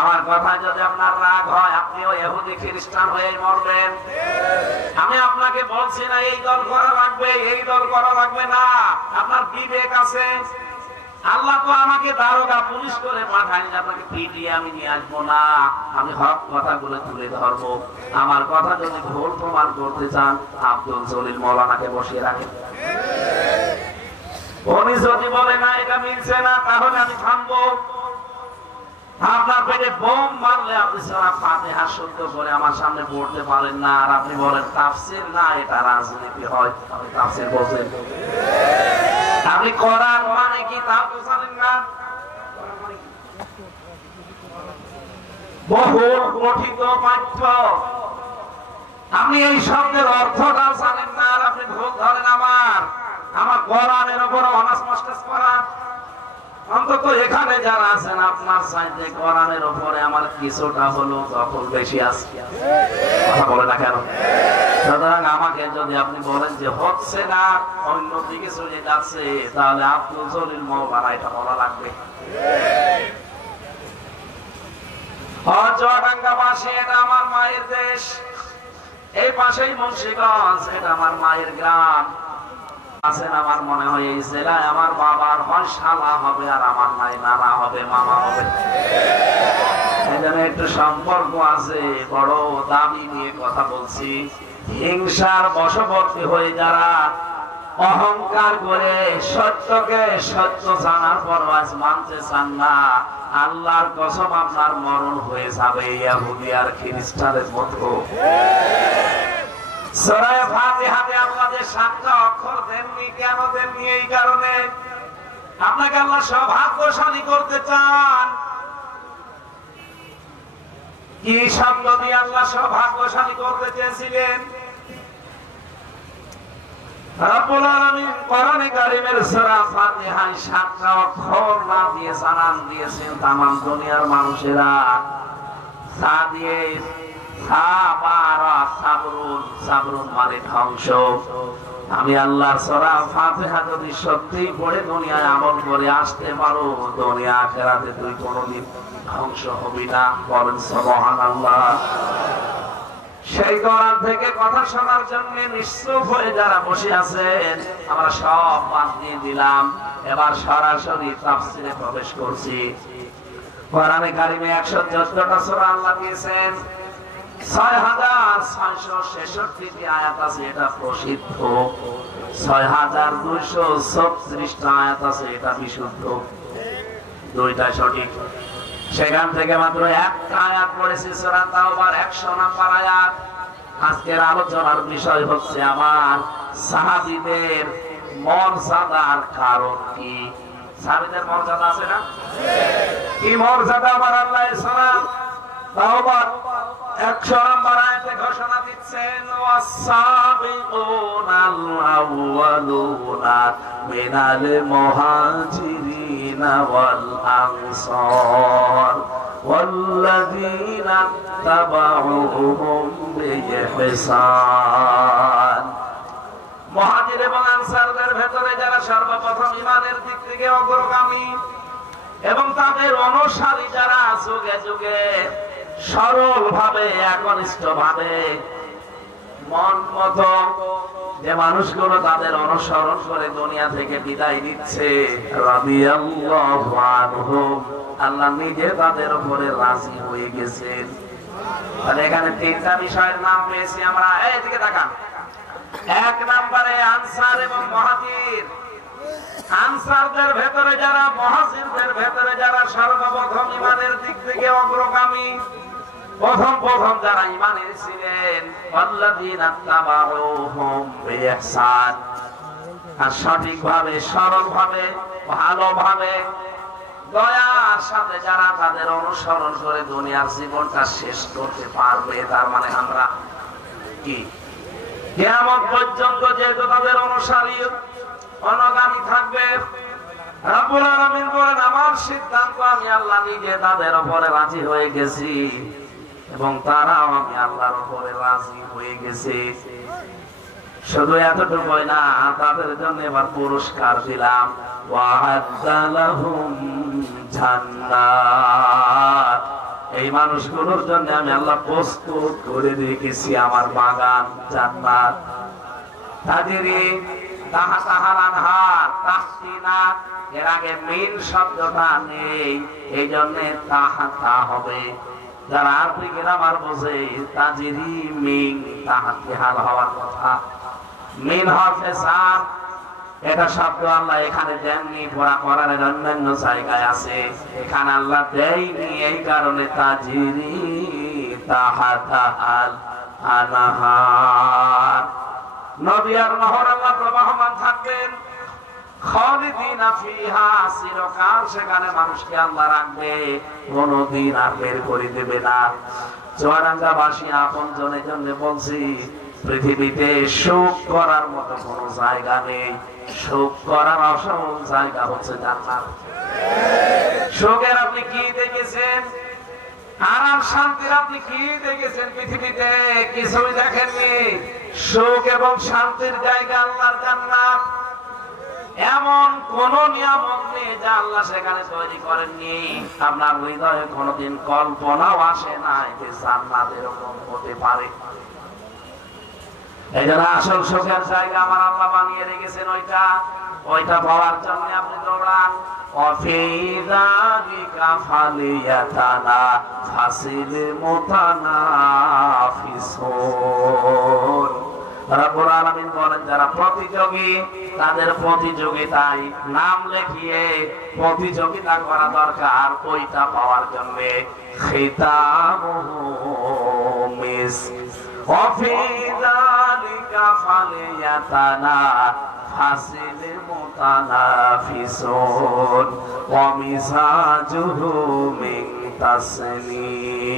আমার কথা যদি আপনার রাগ হয়, আপনিও ইহুদি খ্রিস্টান হয়ে মরবেন। আমি আপনাকে বলছি না এই দল করা লাগবে, এই দল করা লাগবে না। আপনার বিবেক আছে। আল্লাহ তো আমাকে দারোগা পুলিশ করে পাঠায়নি আপনাকে পিটিয়ে আমি নিয়ে আসবো না। আমি হক কথাগুলো তুলে ধরবো। আমার কথা যদি ভুল প্রমাণ করতে চান, আব্দুল জলিল মৌলানাকে বসিয়ে রাখেন। উনি যদি বলে না এটা মিলছে না, তাহলে আমি থামবো। আপনার পেটে বোম মারলে আপনি সূরা ফাতিহা শুদ্ধ করে আমার সামনে পড়তে পারেন না, আর আপনি বলেন তাফসীর না, এটা রাজনীতি হয়। আপনি তাফসীর বলছেন, আপনি কোরআন মানে কি তা তো জানেন না। বহু গঠিত পাঠ্য, আপনি এই শব্দের অর্থটা জানেন না, আর আপনি ভুল ধরেন আমার কোরআনের উপর অনার্স মাস্টার্স করা। অন্তত এখানে যারা আছেন আপনার চাইতে কোরআনের উপরে আমার কিছুটা হলো দখল বেশি আছে। কথা বলে না কেন? সুতরাং আমাকে যদি আপনি বলেন যে হচ্ছে না, অন্যদিকে চলে যাচ্ছে, তাহলে আব্দুল জলিল মৌলানা এটা বলা লাগবে। চুয়াডাঙ্গা পাশে, এটা আমার মায়ের দেশ। এই পাশেই মুন্সিগঞ্জ, এটা আমার মায়ের গ্রাম। আছেন আমার মনে হয় এই জেলায় আমার বাবার হয় শালা হবে, আর আমার নাই নানা হবে, মামা হবে। এখানে একটু সম্পর্ক আছে, বড় দাবি নিয়ে কথা বলছি। হিংসার বশবর্তী হয়ে যারা অহংকার করে সত্যকে সত্য জানার পর আজ মানতে চান না, আল্লাহর কসম আপনার মরণ হয়ে যাবে ইহুদি আর খ্রিস্টানের মতো। সূরা ফাতিহাতে আল্লাহ যে 7টা অক্ষর দেননি, কেন দেননি? এই কারণে আপনাকে আল্লাহ সৌভাগ্যশালী করতে চান। কি শব্দ দিয়ে আল্লাহ সৌভাগ্যশালী করতে চেয়েছিলেন? রব্বুল আলামিন কোরআনে কারীমের সূরা ফাতিহায় 7টা অক্ষর না দিয়ে জানান দিয়েছেন তামাম দুনিয়ার মানুষেরা। সা দিয়ে সাবরুন মানে ধ্বংস। আমি আল্লাহর সূরা ফাতিহা যদি সত্যি পড়ে দুনিয়ায় আমল করে আসতে পারো, দুনিয়া আখিরাতে তুই কোনোদিন ধ্বংস হবি না। বলেন সুবহানাল্লাহ। সেই কোরআন থেকে কথা শোনার জন্য নিশ্চুপ হয়ে যারা বসে আছেন, আমরা সব বাদ দিয়ে দিলাম। এবার সরাসরি তাফসীরে প্রবেশ করছি। কোরআনে কারীমে 114টা সূরা আল্লাহ দিয়েছেন। 6666টি আয়াত আছে, এটা প্রসিদ্ধ। 6236টা আয়াত আছে, এটা বিশুদ্ধ। দুইটা সঠিক। সেখান থেকে মাত্র একটা আয়াত পড়েছি সূরা তাওবার 100 নম্বর আয়াত। আজকের আলোচনার বিষয় হচ্ছে আমার সাহাবীদের মর্যাদার কারণ কি। সাহাবীদের মর্যাদা আছে না? কি মর্যাদা আমার আল্লাহ সূরা তাওবার 100 নম্বর আয়াতে ঘোষণা দিচ্ছেন, ওয়াস-সাবিকুনাল আউয়ালুনা মিনাল মুহাজিরিনা ওয়াল আনসার ওয়াল্লাযীনা তাবাউহুম বিইহসান। মুহাজির এবং আনসারদের ভেতরে যারা সর্বপ্রথম ঈমানের দিক থেকে অগ্রগামী এবং তাদের অনুসারী যারা যুগে যুগে সরল ভাবে একনিষ্ঠ ভাবে মন মতো যে মানুষগুলো তাদের অনুসরণ করে দুনিয়া থেকে বিদায় নিচ্ছে, রাদিয়াল্লাহু আনহুম, আল্লাহ নিজে তাদের উপরে রাজি হয়ে গেছেন। তাহলে এখানে 3টা বিষয়ের নাম পেয়েছি আমরা। এইদিকে তাকান। 1 নম্বরে আনসার এবং মুহাজির। আনসারদের ভেতরে যারা, মুহাজিরদের ভেতরে যারা সর্বপ্রথম ঈমানের দিক থেকে অগ্রগামী, প্রথম যারা ঈমানের ছিলেন, ওয়াল্লাযীনা তাবাউহুম বিইহসান, আর সঠিকভাবে সরলভাবে ভালোভাবে দয়ার সাথে যারা তাদের অনুসরণ করে দুনিয়ার জীবনটা শেষ করতে পারবে। তার মানে আমরা কি কিয়ামত পর্যন্ত যেহেতু তাদের অনুসারী অনুগামী থাকবে, রব্বুল আলামিন বলেন আমার সিদ্ধান্ত আমি আল্লাহ নিজে তাদের উপরে রাজি হয়ে গেছি। এবং তারাও আমি আল্লাহর উপরে রাজি হয়ে গেছে। শুধু এতটুকুই না, তাদের জন্য এবার পুরস্কার দিলাম, ওয়া'আদ্দা লাহুম জান্নাত। এই মানুষগুলোর জন্য আমি আল্লাহ প্রস্তুত করে রেখেছি আমার বাগান জান্নাত। তাদেরই তাহতাহাল আনহার, তাহতিনা, এর আগে মিন শব্দটা নেই, এই জন্য তাহতা হবে। যারা আরবি গ্রামার বোঝে, তাজিরি মিন তাহতিহাল হওয়ার কথা। মিন হরফে সার, এটা শব্দ আল্লাহ এখানে দেননি, পড়া করার অন্যান্য জায়গায় আছে, এখানে আল্লাহ দেয়নি। এই কারণে তাজিরি তাহতাহাল আনহার, নদী আর নহর আল্লাহ প্রবাহমান থাকবেন। খালিদিনা ফিহা, চিরকাল সেখানে মানুষকে আল্লাহ রাখবে, কোনদিন আর বের করে দেবে না। চুয়াডাঙ্গাবাসী আপন জনের জন্য বলছি, পৃথিবীতে সুখ করার মতো কোন জায়গা নেই। সুখ করার অসম্ভব জায়গা হচ্ছে জান্নাত। সুখের আপনি কি দেখেছেন? আরাম শান্তির আপনি কি দেখেছেন? পৃথিবীতে কিছুই দেখেননি। সুখ এবং শান্তির জায়গা আল্লাহর জান্নাত। এমন কোন নিয়ামত নেই যা আল্লাহ সেখানে তৈরি করেননি। আপনার হৃদয়ে কোনদিন কল্পনাও আসে নাই যে জান্নাত এরকম হতে পারে। এই জন্য আসল সুখের জায়গা আমার আল্লাহ বানিয়ে রেখেছেন। ওইটা পাওয়ার জন্য আপনি দৌড়ান। রব্বুল আলামিন বলেন, যারা প্রতিযোগী তাদের প্রতিযোগিতায় নাম লিখিয়ে প্রতিযোগিতা করা দরকার ওইটা পাওয়ার জন্য। খিতামুহু মিস্ক ওয়া ফি যালিকা ফালিয়াতানাফাসিল মুতানাফিসুন ওয়া মিজাজুহু মিন তাসনিম।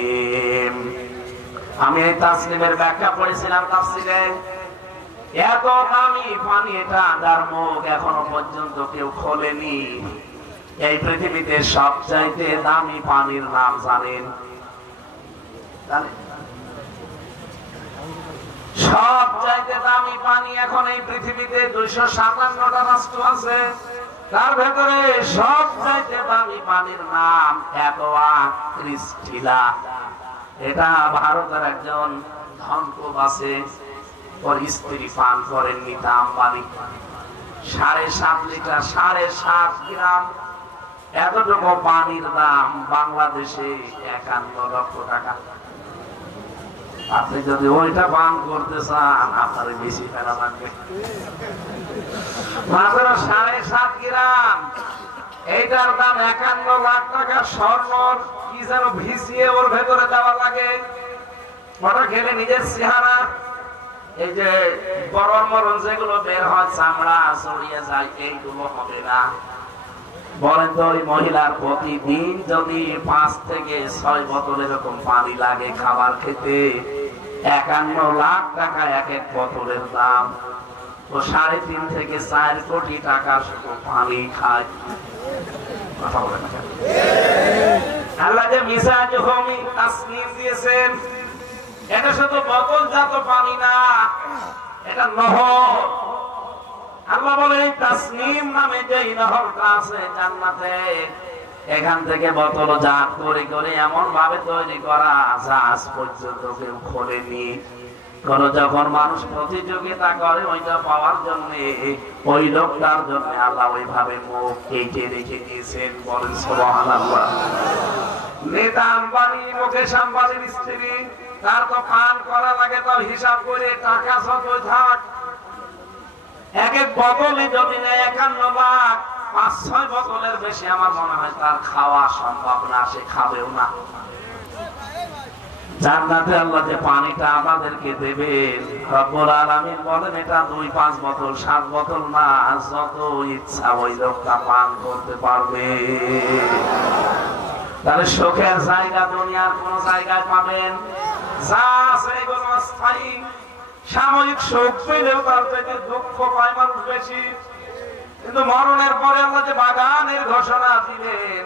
আমি এই তাসলিমের ব্যাখ্যা পড়েছিলাম তাফসীরে। এত দামি পানি এটা, যার মুখ এখনো পর্যন্ত কেউ খোলেনি। এই পৃথিবীতে সবচাইতে দামি পানির নাম জানেন? সবচাইতে দামি পানি এখন এই পৃথিবীতে 257টা রাষ্ট্র আছে, তার ভেতরে সবচাইতে দামি পানির নাম অ্যাকোয়া ক্রিস্টালা। এটা ভারতের একজন ধনকুব আছে, ওর স্ত্রী পান করেন নিতা আম্বানি। 7.5 লিটার 7.5 গ্রাম এতটুকু পানির দাম বাংলাদেশে 51 লক্ষ টাকা। আপনি যদি ওইটা পান করতে চান আপনার বেশি ফেলা লাগবে। মাত্র 7.5 গ্রাম, এইটার দাম 51 লাখ টাকা। স্বর্ণ কি যেন ভিজিয়ে ওর ভেতরে দেওয়া লাগে। ওটা খেলে নিজের চেহারা, এই যে গরম মরণ যেগুলো বের হয়, চামড়া ছড়িয়ে যায়, এইগুলো হবে না। বলেন তো, ওই মহিলার প্রতিদিন যদি 5 থেকে 6 বোতল এরকম পানি লাগে খাবার খেতে, 51 লাখ টাকা এক এক বোতলের দাম। তো 3.5 থেকে 4 কোটি টাকা শুধু পানি খায়। কথা বলেন না? আল্লাহ যে মিজাজুহু মিন তাসনিম দিয়েছেন, এটা শুধু বোতলজাত পানি না, এটা নহর। আল্লাহ বলে তাসনিম নামে যে নহরটা আছে জান্নাতে, এখান থেকে বোতলজাত করে করে এমন ভাবে তৈরি করা যা আজ পর্যন্ত কেউ খোলেনি। কোন যখন মানুষ প্রতিযোগিতা করে ওইটা পাওয়ার জন্য, ওই লোকটার জন্য আল্লাহ ওইভাবে মুখ কেটে রেখে দিয়েছেন। বলেন সুবহানাল্লাহ। নেতা আম্বানি, মুকেশ আম্বানির স্ত্রী, তার তো পান করা লাগে, তো হিসাব করে টাকা যতই থাক, এক এক বোতলে যদি নেয় 51 লাখ, 5-6 বোতলের বেশি আমার মনে হয় তার খাওয়া সম্ভব না, সে খাবেও না। জান্নাতে আল্লাহ যে পানিটা আমাদেরকে দেবেন, রব্বুল আলামিন বলেন এটা 2-5 বোতল 7 বোতল না, যত ইচ্ছা ওই লোকটা পান করতে পারবে। তাহলে সুখের জায়গা দুনিয়ার কোন জায়গায় পাবেন? যা আছে এগুলো অস্থায়ী। সাময়িক সুখ পেলেও তার থেকে দুঃখ পায় মানুষ বেশি। কিন্তু মরণের পরে আল্লাহ যে বাগানের ঘোষণা দিলেন,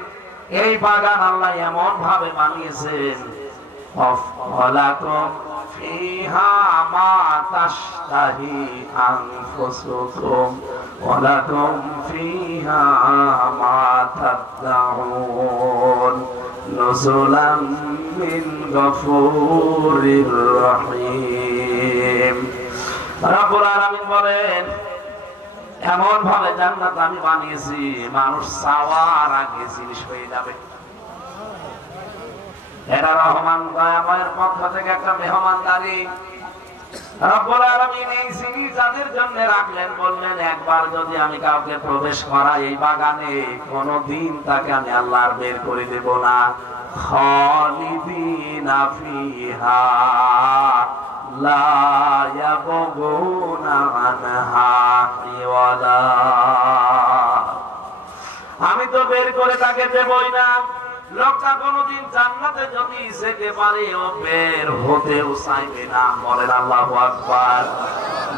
এই বাগান আল্লাহ এমন ভাবে বানিয়েছেন, ওয়ালাকুম ফিহা মা তাশতাহি আনফুসুকুম ওয়ালাকুম ফিহা মা তাদউন নুজুলাম মিন গফুরির রহিম। রব্বুল আলামিন বলেন, এমন ভাবে জান্নাত আমি বানিয়েছি মানুষ চাওয়ার আগে জিনিস হয়ে যাবে। এটা রহমান দয়াময়ের পক্ষ থেকে একটা মেহমানদারি। রব্বুল আলামিন এই জিনিস যাদের জন্য রাখলেন, বললেন একবার যদি আমি কাউকে প্রবেশ করাই এই বাগানে, কোনদিন তাকে আমি আল্লাহ আর বের করে দেব না। খালিদিনা ফিহা লা ইয়াবগুনা আনহা হিওয়ালা। আমি তো বের করে তাকে দেবই না। লোকটা কোনদিন জান্নাতে যদি যেতে পারে, ও বের হতেও চাইবে না। বলেন আল্লাহু আকবার।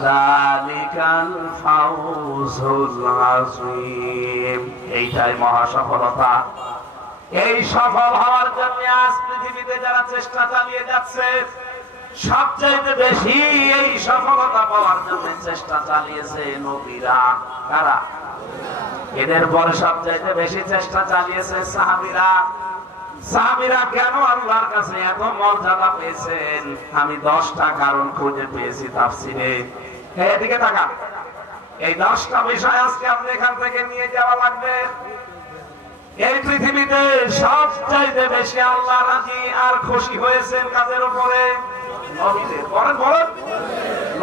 যালিকাল ফাউজুল আযীম। এইটাই মহা সফলতা। এই সফল হওয়ার জন্য আজ পৃথিবীতে যারা চেষ্টা চালিয়ে যাচ্ছে, সবচেয়ে বেশি এই সফলতা পাওয়ার জন্য চেষ্টা চালিয়েছে নবীরা। কারা? এদের পরে সবচেয়ে বেশি চেষ্টা চালিয়েছে সাহাবীরা। সাহাবীরা কেন আল্লাহর কাছে এত মর্যাদা পেয়েছেন? আমি 10টা কারণ খুঁজে পেয়েছি তাফসীরে। এদিকে তাকান। এই 10টা বিষয় আজকে আপনি এখান থেকে নিয়ে যাওয়া লাগবে। এই পৃথিবীতে সবচেয়ে বেশি আল্লাহ রাজি আর খুশি হয়েছেন কাদের উপরে? নবীদের। বলেন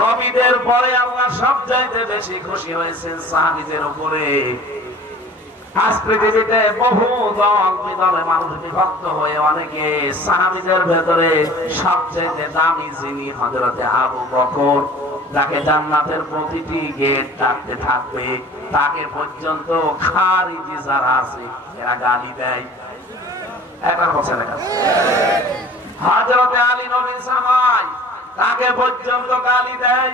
নবীদের পরে আল্লাহ সবচেয়ে বেশি খুশি হয়েছেন সাহাবীদের উপরে। আজ পৃথিবীতে বহু দল বিদলে মানুষ বিভক্ত হয়ে অনেকে সাহাবীদের ভেতরে সবচেয়ে দামি যিনি হযরতে আবু বকর, যাকে জান্নাতের প্রতিটি গেট ডাকতে থাকবে, তাকে পর্যন্ত খারিজি যারা আছে এরা গালি দেয়। একবার বলছেন না? হযরতে আলী নবীর জামাই, তাকে পর্যন্ত গালি দেয়।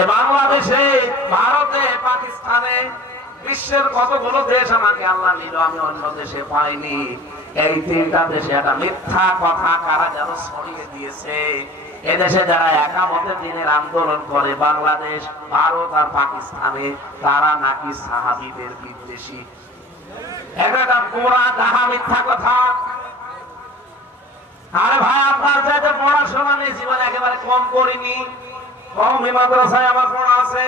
এ বাংলাদেশে, ভারতে, পাকিস্তানে, বিশ্বের কতগুলো দেশ আমাকে আল্লাহ নিল, আমি অন্য দেশে পাইনি। এই 3টা দেশে একটা মিথ্যা কথা কারা যেন ছড়িয়ে দিয়েছে। এদেশে যারা একামতে দিনের আন্দোলন করে, বাংলাদেশ, ভারত আর পাকিস্তানে, তারা নাকি সাহাবীদের বিদ্বেষী। একটা পুরা ডাহা মিথ্যা কথা। আরে ভাই, আপনার চাইতে পড়াশোনা নেই, জীবনে একেবারে কম করিনি। কওমি মাদ্রাসায় আমার পড়া আছে,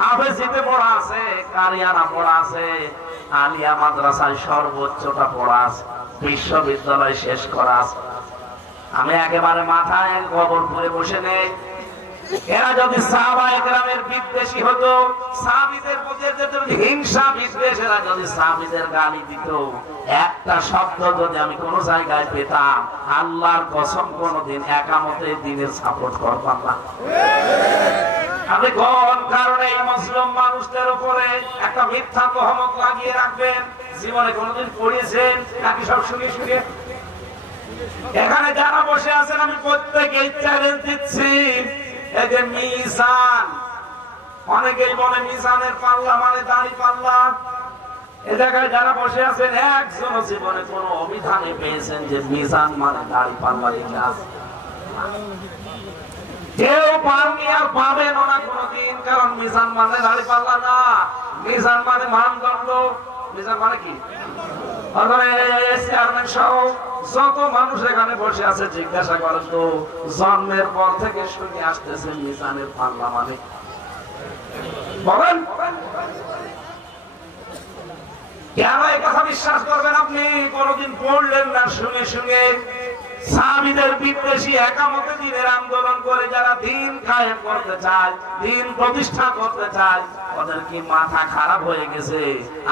হাফেজিতে পড়া আছে, কারিয়ানা পড়া আছে, আলিয়া মাদ্রাসায় সর্বোচ্চটা পড়া আছে, বিশ্ববিদ্যালয় শেষ করা আছে। আমি একেবারে মাথায় কবর পুরে বসে নেই। এরা যদি সাহাবায়ে কেরামের বিদ্বেষী হতো, সাহাবীদের প্রতি যদি হিংসা বিদ্বেষ, এরা যদি সাহাবীদের গালি দিত, একটা শব্দ যদি আমি কোন জায়গায় পেতাম, আল্লাহর কসম কোনদিন একামতে দিনের সাপোর্ট করতাম না। আপনি কোন কারণে এই মুসলিম মানুষদের উপরে একটা মিথ্যা তহমত লাগিয়ে রাখবেন? জীবনে কোনদিন পড়িয়েছেন নাকি সব শুনে শুনে? এখানে যারা বসে আছেন, আমি প্রত্যেকেই চ্যালেঞ্জ দিচ্ছি, এই যে মিজান, অনেকেই বলে মিজানের পাল্লা মানে দাড়ি পাল্লা। এ জায়গায় যারা বসে আছেন, একজন জীবনে কোন অভিধানে পেয়েছেন যে মিজান মানে দাড়ি পাল্লা লেখা আছে? কেউ পাননি আর পাবেন না কোনদিন। কারণ মিজান মানে দাড়ি পাল্লা না, মিজান মানে মানদণ্ড। মিজান মানে কি? চেয়ারম্যান সহ যত মানুষ এখানে বসে আছে, জিজ্ঞাসা করেন তো, জন্মের পর থেকে শুনে আসতেছে মিজানের পাল্লা মানে? বলেন কেন এই কথা বিশ্বাস করবেন? আপনি কোনদিন পড়লেন না শুনে শুনে। সাহাবীদের বিদ্বেষী একামতে দিনের আন্দোলন করে যারা দিন কায়েম করতে চায়, দিন প্রতিষ্ঠা করতে চায়, ওদের কি মাথা খারাপ হয়ে গেছে?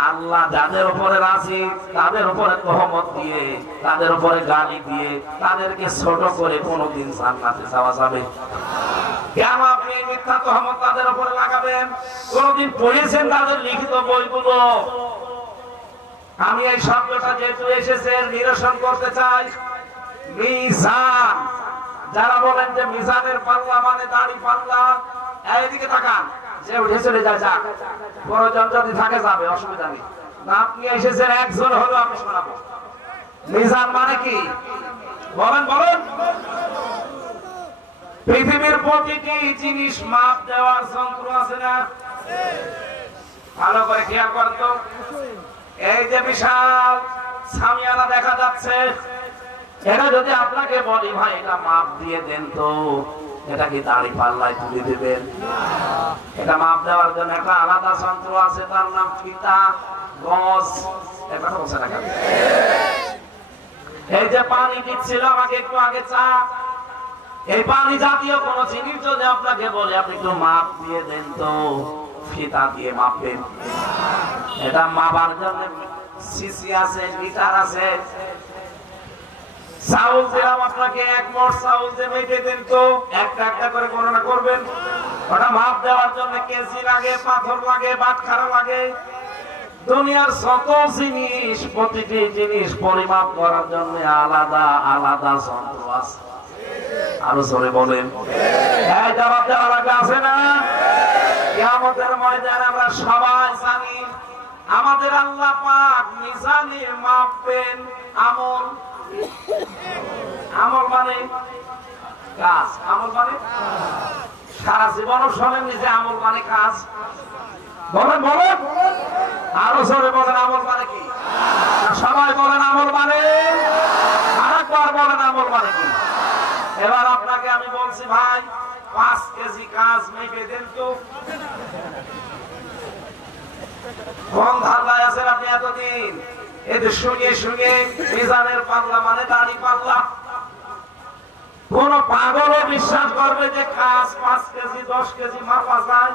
আল্লাহ যাদের উপরে রাজি, তাদের উপরে তহমত দিয়ে, তাদের উপরে গালি দিয়ে, তাদেরকে ছোট করে কোনদিন জান্নাতে যাওয়া যাবে? কেন আপনি মিথ্যা তহমত তাদের উপরে লাগাবেন? কোনদিন পড়েছেন তাদের লিখিত বইগুলো? আমি এই শব্দটা যেহেতু এসেছে নিরসন করতে চাই। মিজান, যারা বলেন যে মিজানের পাল্লা মানে দাড়ি পাল্লা, এইদিকে তাকান। যে উঠে চলে যায়, যাক, প্রয়োজন যদি থাকে যাবে, অসুবিধা নেই। আপনি এসেছেন একজন হলো, আমি শোনাবো। মিজান মানে কি বলেন বলেন? পৃথিবীর প্রতিটি জিনিস মাপ দেওয়ার যন্ত্র আছে না? ভালো করে খেয়াল করতো। এই যে বিশাল সামিয়ানা দেখা যাচ্ছে, এটা যদি আপনাকে বলি ভাই এটা মাপ দিয়ে দেন, তো এটা কি দাড়ি পাল্লায় তুলে দেবেন? এটা মাপ দেওয়ার জন্য একটা আলাদা যন্ত্র আছে, তার নাম ফিতা, গজ। এটা বলছে না কেন? এই যে পানি দিচ্ছিল আমাকে একটু আগে চা, এই পানি জাতীয় কোন জিনিস যদি আপনাকে বলে আপনি একটু মাপ দিয়ে দেন, তো ফিতা দিয়ে মাপবেন। এটা মাপার জন্য সিসি আছে, লিটার আছে। চাউল দিলাম আপনাকে, এক মোট চাউল দিয়ে মেপে দেন, তো একটা একটা করে গণনা করবেন। ওটা মাপ দেওয়ার জন্য কেজি লাগে, পাথর লাগে, বাটখারা লাগে। দুনিয়ার যত জিনিস, প্রতিটি জিনিস পরিমাপ করার জন্য আলাদা আলাদা যন্ত্র আছে। আরো জোরে বলেন। এই জবাব দেওয়া লাগবে, আছে না? কিয়ামতের ময়দানে আমরা সবাই জানি আমাদের আল্লাহ পাক মিজানে মাপবেন আমল। আমল মানে কাজ, আমল মানে সারা জীবন শোনেন যে আমল মানে কাজ। বলেন বলেন, আরো জোরে বলেন, আমল মানে কি? সবাই বলেন আমল মানে, আরেকবার বলেন আমল মানে কি? এবার আপনাকে আমি বলছি ভাই 5 কেজি কাজ মেপে দেন, তো কোন ধারণায় আছেন আপনি এতদিন? এতে শুনে শুনে মিজানের পাল্লা মানে দাড়ি পাল্লা। কোন পাগলও বিশ্বাস করবে যে কাজ 5 কেজি 10 কেজি মাপা যায়?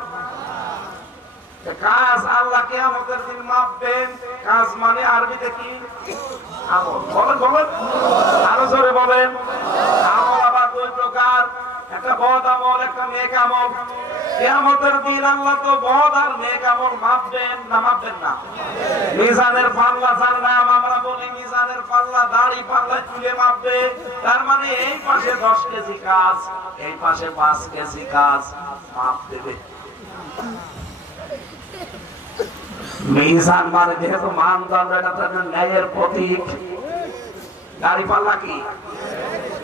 কাজ আল্লাহ কিয়ামতের দিন মাপবেন। কাজ মানে আরবিতে কি? আমল। বলেন বলেন, আরো জোরে বলেন। আমল আবার 2 প্রকার, একটা বদ আমল, একটা নেক আমল। কিয়ামতের দিন আল্লাহ তো বদ আর নেক আমল মাপবেন না মাপবেন না? মিজানের পাল্লা, যার নাম আমরা বলি মিজানের পাল্লা, দাড়ি পাল্লায় তুলে মাপবে। তার মানে এই পাশে 10 কেজি কাজ, এই পাশে 5 কেজি কাজ মাপ দেবে। মিজান মানে যেহেতু মানদণ্ড, এটা তো ন্যায়ের প্রতীক। দাড়ি পাল্লা কি?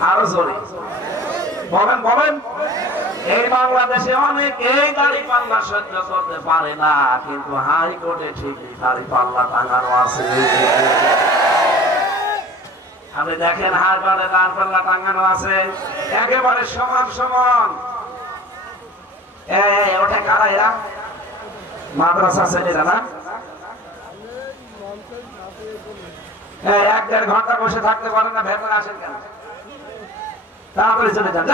আরো জোরে বলেন বলেন। এই বাংলাদেশে অনেক এই দাড়ি পাল্লা সহ্য করতে পারে না, কিন্তু হাইকোর্টে ঠিকই দাড়ি পাল্লা টাঙানো আছে। আপনি দেখেন হাইকোর্টে দাড়ি পাল্লা টাঙানো আছে, একেবারে সমান সমান। ওটা কারা এরা? মাদ্রাসা ছেলেরা না? 1-1.5 ঘন্টা বসে থাকতে পারেন না, ভেতরে আসেন কেন? তারপরে চলে যান।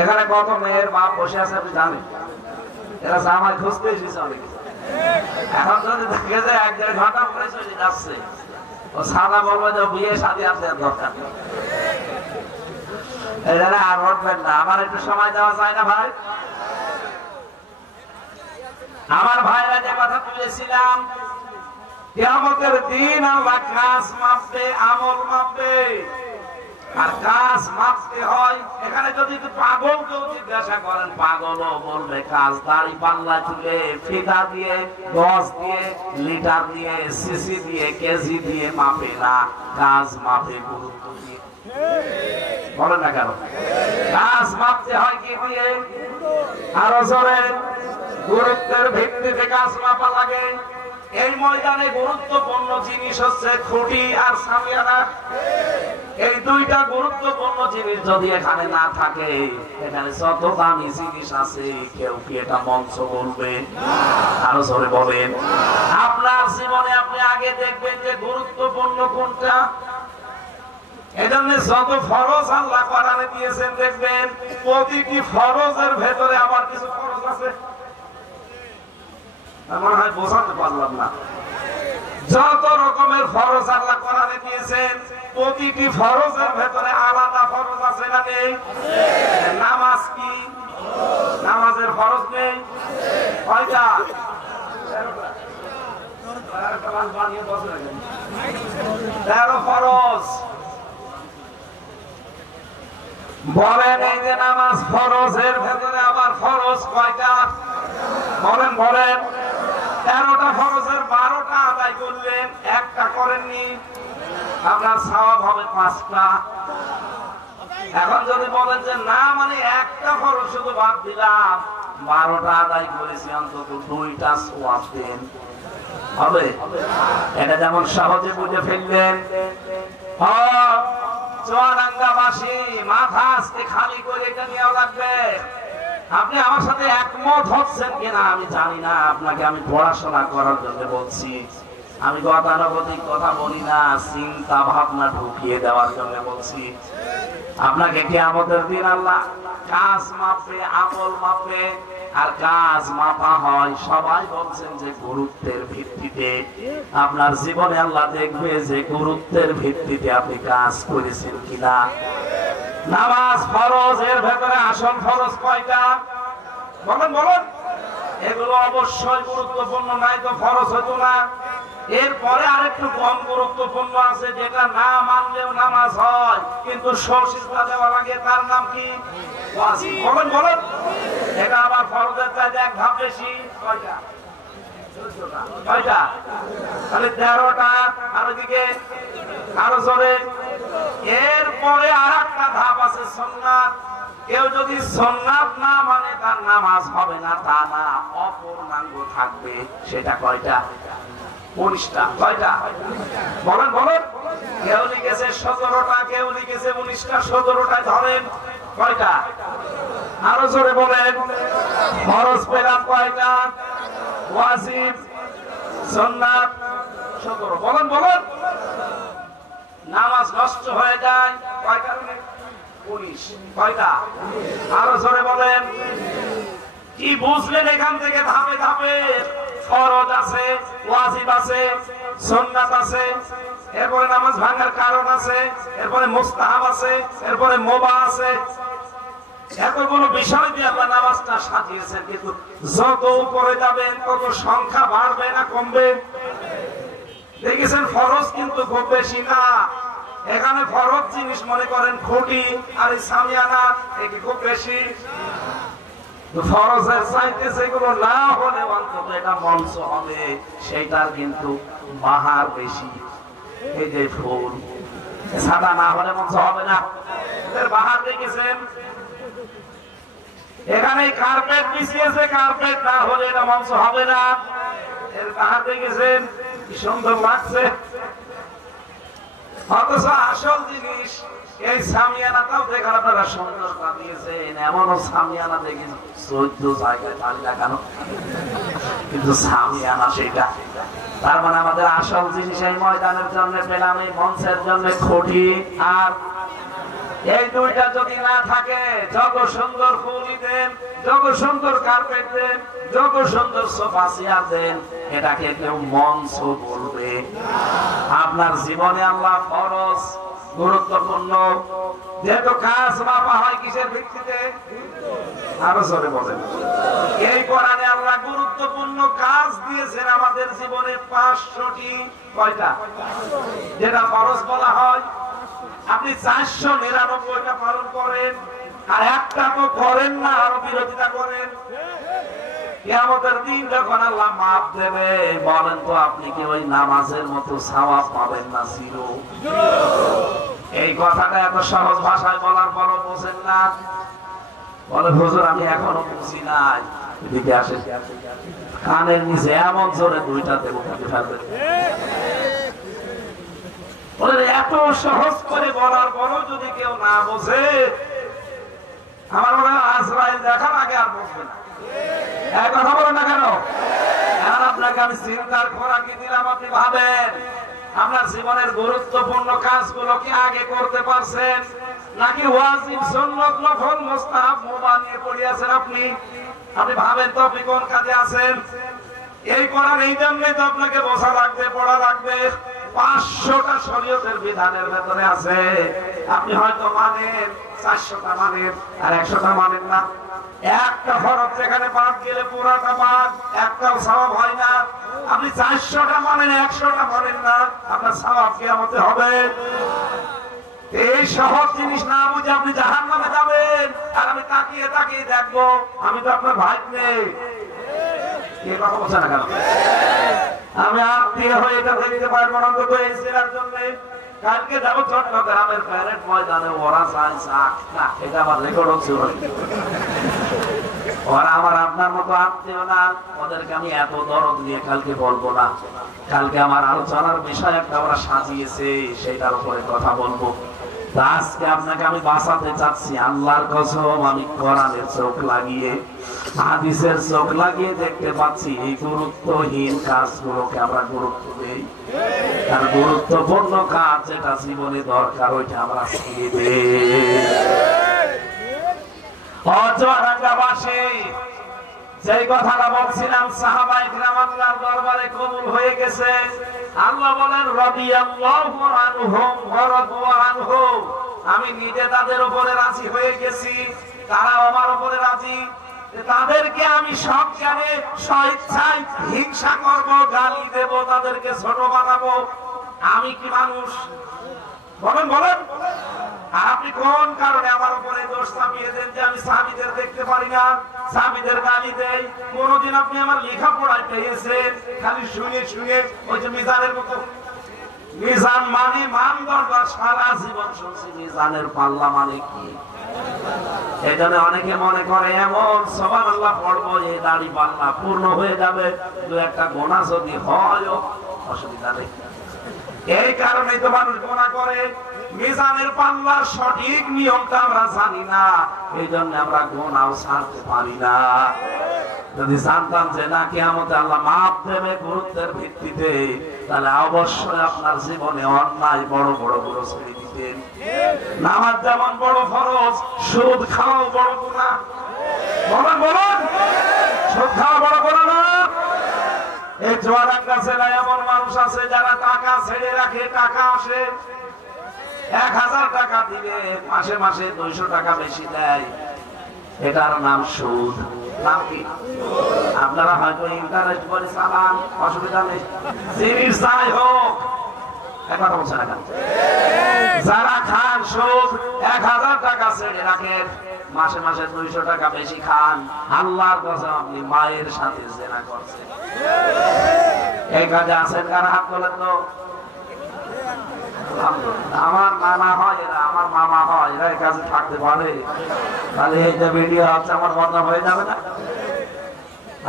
এখানে কত মেয়ের বাপ বসে আছে আপনি জানেন? এরা জামাই খুঁজতে এসেছে অনেক। এখন যদি দেখে যায় 1-1.5 ঘন্টা পরে চলে যাচ্ছে, ও সাদা বলবে যে বিয়ে শাদী আপনার দরকার নেই, আর উঠবেন না। আমার একটু সময় দেওয়া যায় না ভাই? আমার ভাইরা যে কথা তুলেছিলাম, কিয়ামতের দিন আল্লাহ কাজ মাপবে, আমল মাপবে। আর কাজ মাপতে হয়, এখানে যদি পাগল কেউ জিজ্ঞাসা করেন, পাগলও বলবে কাজ দাড়ি পাল্লা তুলে, ফিতা দিয়ে, গজ দিয়ে, লিটার দিয়ে, সিসি দিয়ে, কেজি দিয়ে মাপে না, কাজ মাপে গুরুত্ব দিয়ে। বলেন না কেন? কাজ মাপতে হয় কি দিয়ে? আরো জোরে, গুরুত্বের ভিত্তিতে কাজ মাপা লাগে। এই ময়দানে গুরুত্বপূর্ণ জিনিস হচ্ছে খুঁটি আর সামিয়ানা। এই দুইটা গুরুত্বপূর্ণ জিনিস যদি এখানে না থাকে, এখানে যত দামি জিনিস আছে কেউ কি এটা মঞ্চ বলবে? আরো জোরে বলেন। আপনার জীবনে আপনি আগে দেখবেন যে গুরুত্বপূর্ণ কোনটা। এজন্য যত ফরজ আল্লাহ কোরআনে দিয়েছেন, দেখবেন প্রতিটি ফরজের ভেতরে আবার কিছু ফরজ আছে। মনে হয় বোঝাতে পারলাম না। যত রকমের ফরজ আল্লাহ কোরআনে দিয়েছেন, প্রতিটি ফরজের ভেতরে আলাদা ফরজ আছে না নেই? নামাজ কি? নামাজের ফরজ নেই? কয়টা? 13 ফরজ। বলেন এই যে নামাজ ফরজের ভেতরে আবার ফরজ কয়টা? বলেন বলেন। 13টা ফরজের 12টা আদায় আদায় করলেন, একটা করেননি, আপনার সওয়াব হবে 5টা। এখন যদি বলেন যে না, মানে একটা ফরজ শুধু বাদ দিলাম, 12টা আদায় করেছি, অন্তত 2টা সওয়াব দেন, হবে? এটা যেমন সহজে বুঝে ফেললেন। চুয়াডাঙ্গাবাসী মাথা আজকে খালি করে এটা নেওয়া লাগবে। আপনি আমার সাথে একমত হচ্ছেন কিনা আমি জানি না, আপনাকে আমি পড়াশোনা করার জন্য বলছি। আমি গতানুগতিক কথা বলি না, চিন্তা ভাবনা ঢুকিয়ে দেওয়ার জন্য বলছি। আপনাকে কিয়ামতের দিন আল্লাহ কাজ মাপবে, আমল মাপবে, আর কাজ মাপা হয় সবাই বলছেন যে গুরুত্বের ভিত্তিতে। আপনার জীবনে আল্লাহ দেখবে যে গুরুত্বের ভিত্তিতে আপনি কাজ করেছেন কিনা। নামাজ ফরজ, এর ভেতরে আসল ফরজ কয়টা বলেন বলেন? এগুলো অবশ্যই গুরুত্বপূর্ণ, নাই তো ফরজ হতো না। এরপরে আরেকটু কম গুরুত্বপূর্ণ আছে, যেটা না মানলেও নামাজ হয় কিন্তু সরসিজদা দেওয়া লাগে, তার নাম কি? ওয়াজিব। বলেন বলেন? এটা আবার ফরজের চাইতে এক ধাপ বেশি। কয়টা? কয়টা? তাহলে 13টা। আর ওইদিকে আরো জোরে। এরপরে আরেকটা ধাপ আছে সুন্নাত। কেউ যদি সুন্নাত না মানে তার নামাজ হবে না তা না, অপূর্ণাঙ্গ থাকবে। সেটা কয়টা? 19টা। কয়টা বলেন বলেন? কেউ লিখেছে 17টা, কেউ লিখেছে 19টা। 17টা ধরেন। কয়টা? আরো জোরে বলেন। ফরজ পেলাম কয়টা? ওয়াজিব, সুন্নাত 17। বলেন বলেন? নামাজ নষ্ট হয়ে যায় কয় কারণে? 19। কয়টা? আরো জোরে বলেন। কি বুঝলেন এখান থেকে? ধাপে ধাপে ফরজ আছে, ওয়াজিব আছে, সুন্নাত আছে, এরপরে নামাজ ভাঙার কারণ আছে, এরপরে মুস্তাহাব আছে, এরপরে মুবাহ আছে। এতগুলো বিষয় দিয়ে আল্লাহ নামাজটা সাজিয়েছেন, কিন্তু যত উপরে যাবেন তত সংখ্যা বাড়বে না কমবে? দেখেছেন ফরজ কিন্তু খুব বেশি না। এখানে ফরজ জিনিস মনে করেন খুঁটি, আর এই সামিয়ানা এটি খুব বেশি। ফরজের চাইতে সেগুলো না হলে অন্তত এটা মঞ্চ হবে, সেটার কিন্তু বাহার বেশি। এই যে ফুল সাদা না হলে মঞ্চ হবে না, এদের বাহার দেখেছেন। এখানে কার্পেট বিছিয়েছে, কার্পেট না হলে এটা মঞ্চ হবে না, এর বাহার দেখেছেন। কি সুন্দর লাগছে। অথচ আসল জিনিস এই সামিয়ানাটাও দেখেন আপনারা সুন্দরতা দিয়েছেন। এমনও সামিয়ানা দেখেন 14 জায়গায় তালি লাগানো, কিন্তু সামিয়ানা সেটা। তার মানে আমাদের আসল জিনিস এই ময়দানের জন্য পেলাম, এই মঞ্চের জন্য খুঁটি। আর এই দুইটা যদি না থাকে, যত সুন্দর ফুলই দেন, যত সুন্দর কার্পেট দেন, যত সুন্দর সোফা চেয়ার দেন, এটাকে কেউ মঞ্চ বলবে? আপনার জীবনে আল্লাহ ফরজ গুরুত্বপূর্ণ, যেহেতু কাজ মাপা হয় কিসের ভিত্তিতে? আরো জোরে বলেন। এই কোরআনে আল্লাহ গুরুত্বপূর্ণ কাজ দিয়েছেন আমাদের জীবনে 500টি। কয়টা? যেটা ফরজ বলা হয়। আপনি 499টা পালন করেন, আর একটা তো করেন না, আরো বিরোধিতা করেন। কিয়ামতের দিন যখন আল্লাহ মাপ দেবে, বলেন তো আপনি কি ওই নামাজের মতো সওয়াব পাবেন না? জিরো। এই কথাটা এত সহজ ভাষায় বলার পরও বোঝেন না। বলে হুজুর আমি এখনো বুঝি নাই। এদিকে আসে, কানের নিচে এমন জোরে দুইটাতে উঠাতে পারবেন। এত সহজ করে বলার পরও যদি কেউ না বোঝে, আমার মনে হয় আজরাইল দেখার আগে আর বুঝবে না। এক কথা বলেন না কেন? এখন আপনাকে আমি চিন্তার খোরাকি দিলাম, আপনি ভাবেন আপনার জীবনের গুরুত্বপূর্ণ কাজগুলো কি আগে করতে পারছেন, নাকি ওয়াজিব, সুন্নাত, নফল, মুস্তাহাব, মুবাহ নিয়ে পড়ে আছেন? আপনি ভাবেন তো আপনি কোন কাজে আছেন। এই কোরআন এই জন্যই তো আপনাকে বোঝা লাগবে, পড়া লাগবে। 500টা শরীয়তের বিধানের ভেতরে আছে। আপনি হয়তো মানেন, 400টা মানেন, আর 100টা মানেন না। একটা ফরজ যেখানে বাদ গেলে পুরাটা বাদ, একটাও সওয়াব হয় না। আপনি 400টা মানেন, 100টা মানেন না, আপনার সওয়াব কিয়ামতে হবে। এই সহজ জিনিস না বুঝে আপনি জাহান্নামে যাবেন। আর আমি তাকিয়ে তাকিয়ে দেখবো, আমি তো আপনার ভাই নেই। এই কথা বলছে না কেন? আমি আত্মীয় হয়ে এটা দেখতে পারবো না অন্তত এই ছেলের জন্য। কালকে যাবো চট্টগ্রামের প্যারেড ময়দানে, ওরা চাইছে এটা আমার রেকর্ড হচ্ছে। ওরা আমার আপনার মতো আত্মীয় না, ওদেরকে আমি এত দরদ দিয়ে কালকে বলবো না। কালকে আমার আলোচনার বিষয় একটা ওরা সাজিয়েছে, সেটার উপরে কথা বলবো। আজকে আপনাকে আমি বাঁচাতে চাচ্ছি, আল্লাহর কসম। আমি কোরআনের চোখ লাগিয়ে, হাদিসের চোখ লাগিয়ে দেখতে পাচ্ছি এই গুরুত্বহীন কাজগুলোকে আমরা গুরুত্ব দেই, আর গুরুত্বপূর্ণ কাজ যেটা জীবনে দরকার ওইটা আমরা ছেড়ে দেই। যেই কথাটা বলছিলাম, সাহাবায়ে কেরাম আল্লাহর দরবারে কবুল হয়ে গেছে। আল্লাহ বলেন রাদিয়াল্লাহু আনহুম ওয়া রাদু আনহু, আমি নিজে তাদের উপরে রাজি হয়ে গেছি, তারাও আমার উপরে রাজি। তাদেরকে আমি সব জ্ঞানে স্বেচ্ছায় হিংসা করব, গালি দেব, তাদেরকে ছোট বানাবো। আমি কি মানুষ? বলেন বলেন। আর আপনি কোন কারণে আমার উপরে দোষ চাপিয়ে দেন যে আমি সাহাবীদের দেখতে পারি না, সাহাবীদের গালি দেই? কোনদিন আপনি আমার লেখাপড়ায় পেয়েছেন? খালি শুনে শুনে ওই যে মিজানের মতো। মিজান মানে মানদণ্ড, সারা জীবন শুনছি মিজানের পাল্লা মানে কি। এই জন্য অনেকে মনে করে এমন সুবহানাল্লাহ পড়বো এই দাড়ি পাল্লা পূর্ণ হয়ে যাবে, দু একটা গোনা যদি হয় অসুবিধা নেই। এই কারণেই তো মানুষ গোনা করে। মিজানের পাল্লার সঠিক নিয়মটা আমরা জানি না, এই জন্য আমরা গোনাও ছাড়তে পারি না। যদি জানতাম যে না কিয়ামতে আল্লাহ মাপ দেবে গুরুত্বের ভিত্তিতে, তাহলে অবশ্যই আপনার জীবনে অন্যায় বড় বড় গুলো ছেড়ে দিতেন। নামাজ যেমন বড় ফরজ, সুদ খাওয়াও বড় গুনাহ। বলেন বলেন, সুদ খাওয়া বড় গুনাহ না? এই জোয়ারাঙ্গা জেলায় এমন মানুষ আছে যারা টাকা ছেড়ে রাখে, টাকা আসে 1000 টাকা দিলে মাসে মাসে 200 টাকা বেশি দেয়, এটার নাম সুদ। নাম কি? আপনারা হয়তো ইন্টারেস্ট করে চালান, অসুবিধা নেই, জিনিস যাই হোক। একবার বলছেন না, যারা খান সুদ 1000 টাকা ছেড়ে রাখেন, মাসে মাসে 200 টাকা বেশি খান, আল্লাহর কসম আপনি মায়ের সাথে জেনা করছেন। এই কাজে আছেন কারা? হাত তোলেন তো। আমার নানা হয় এরা, আমার মামা হয় এরা এই কাজে থাকতে পারে? তাহলে এই যে ভিডিও হচ্ছে আমার বদনাম হয়ে যাবে না?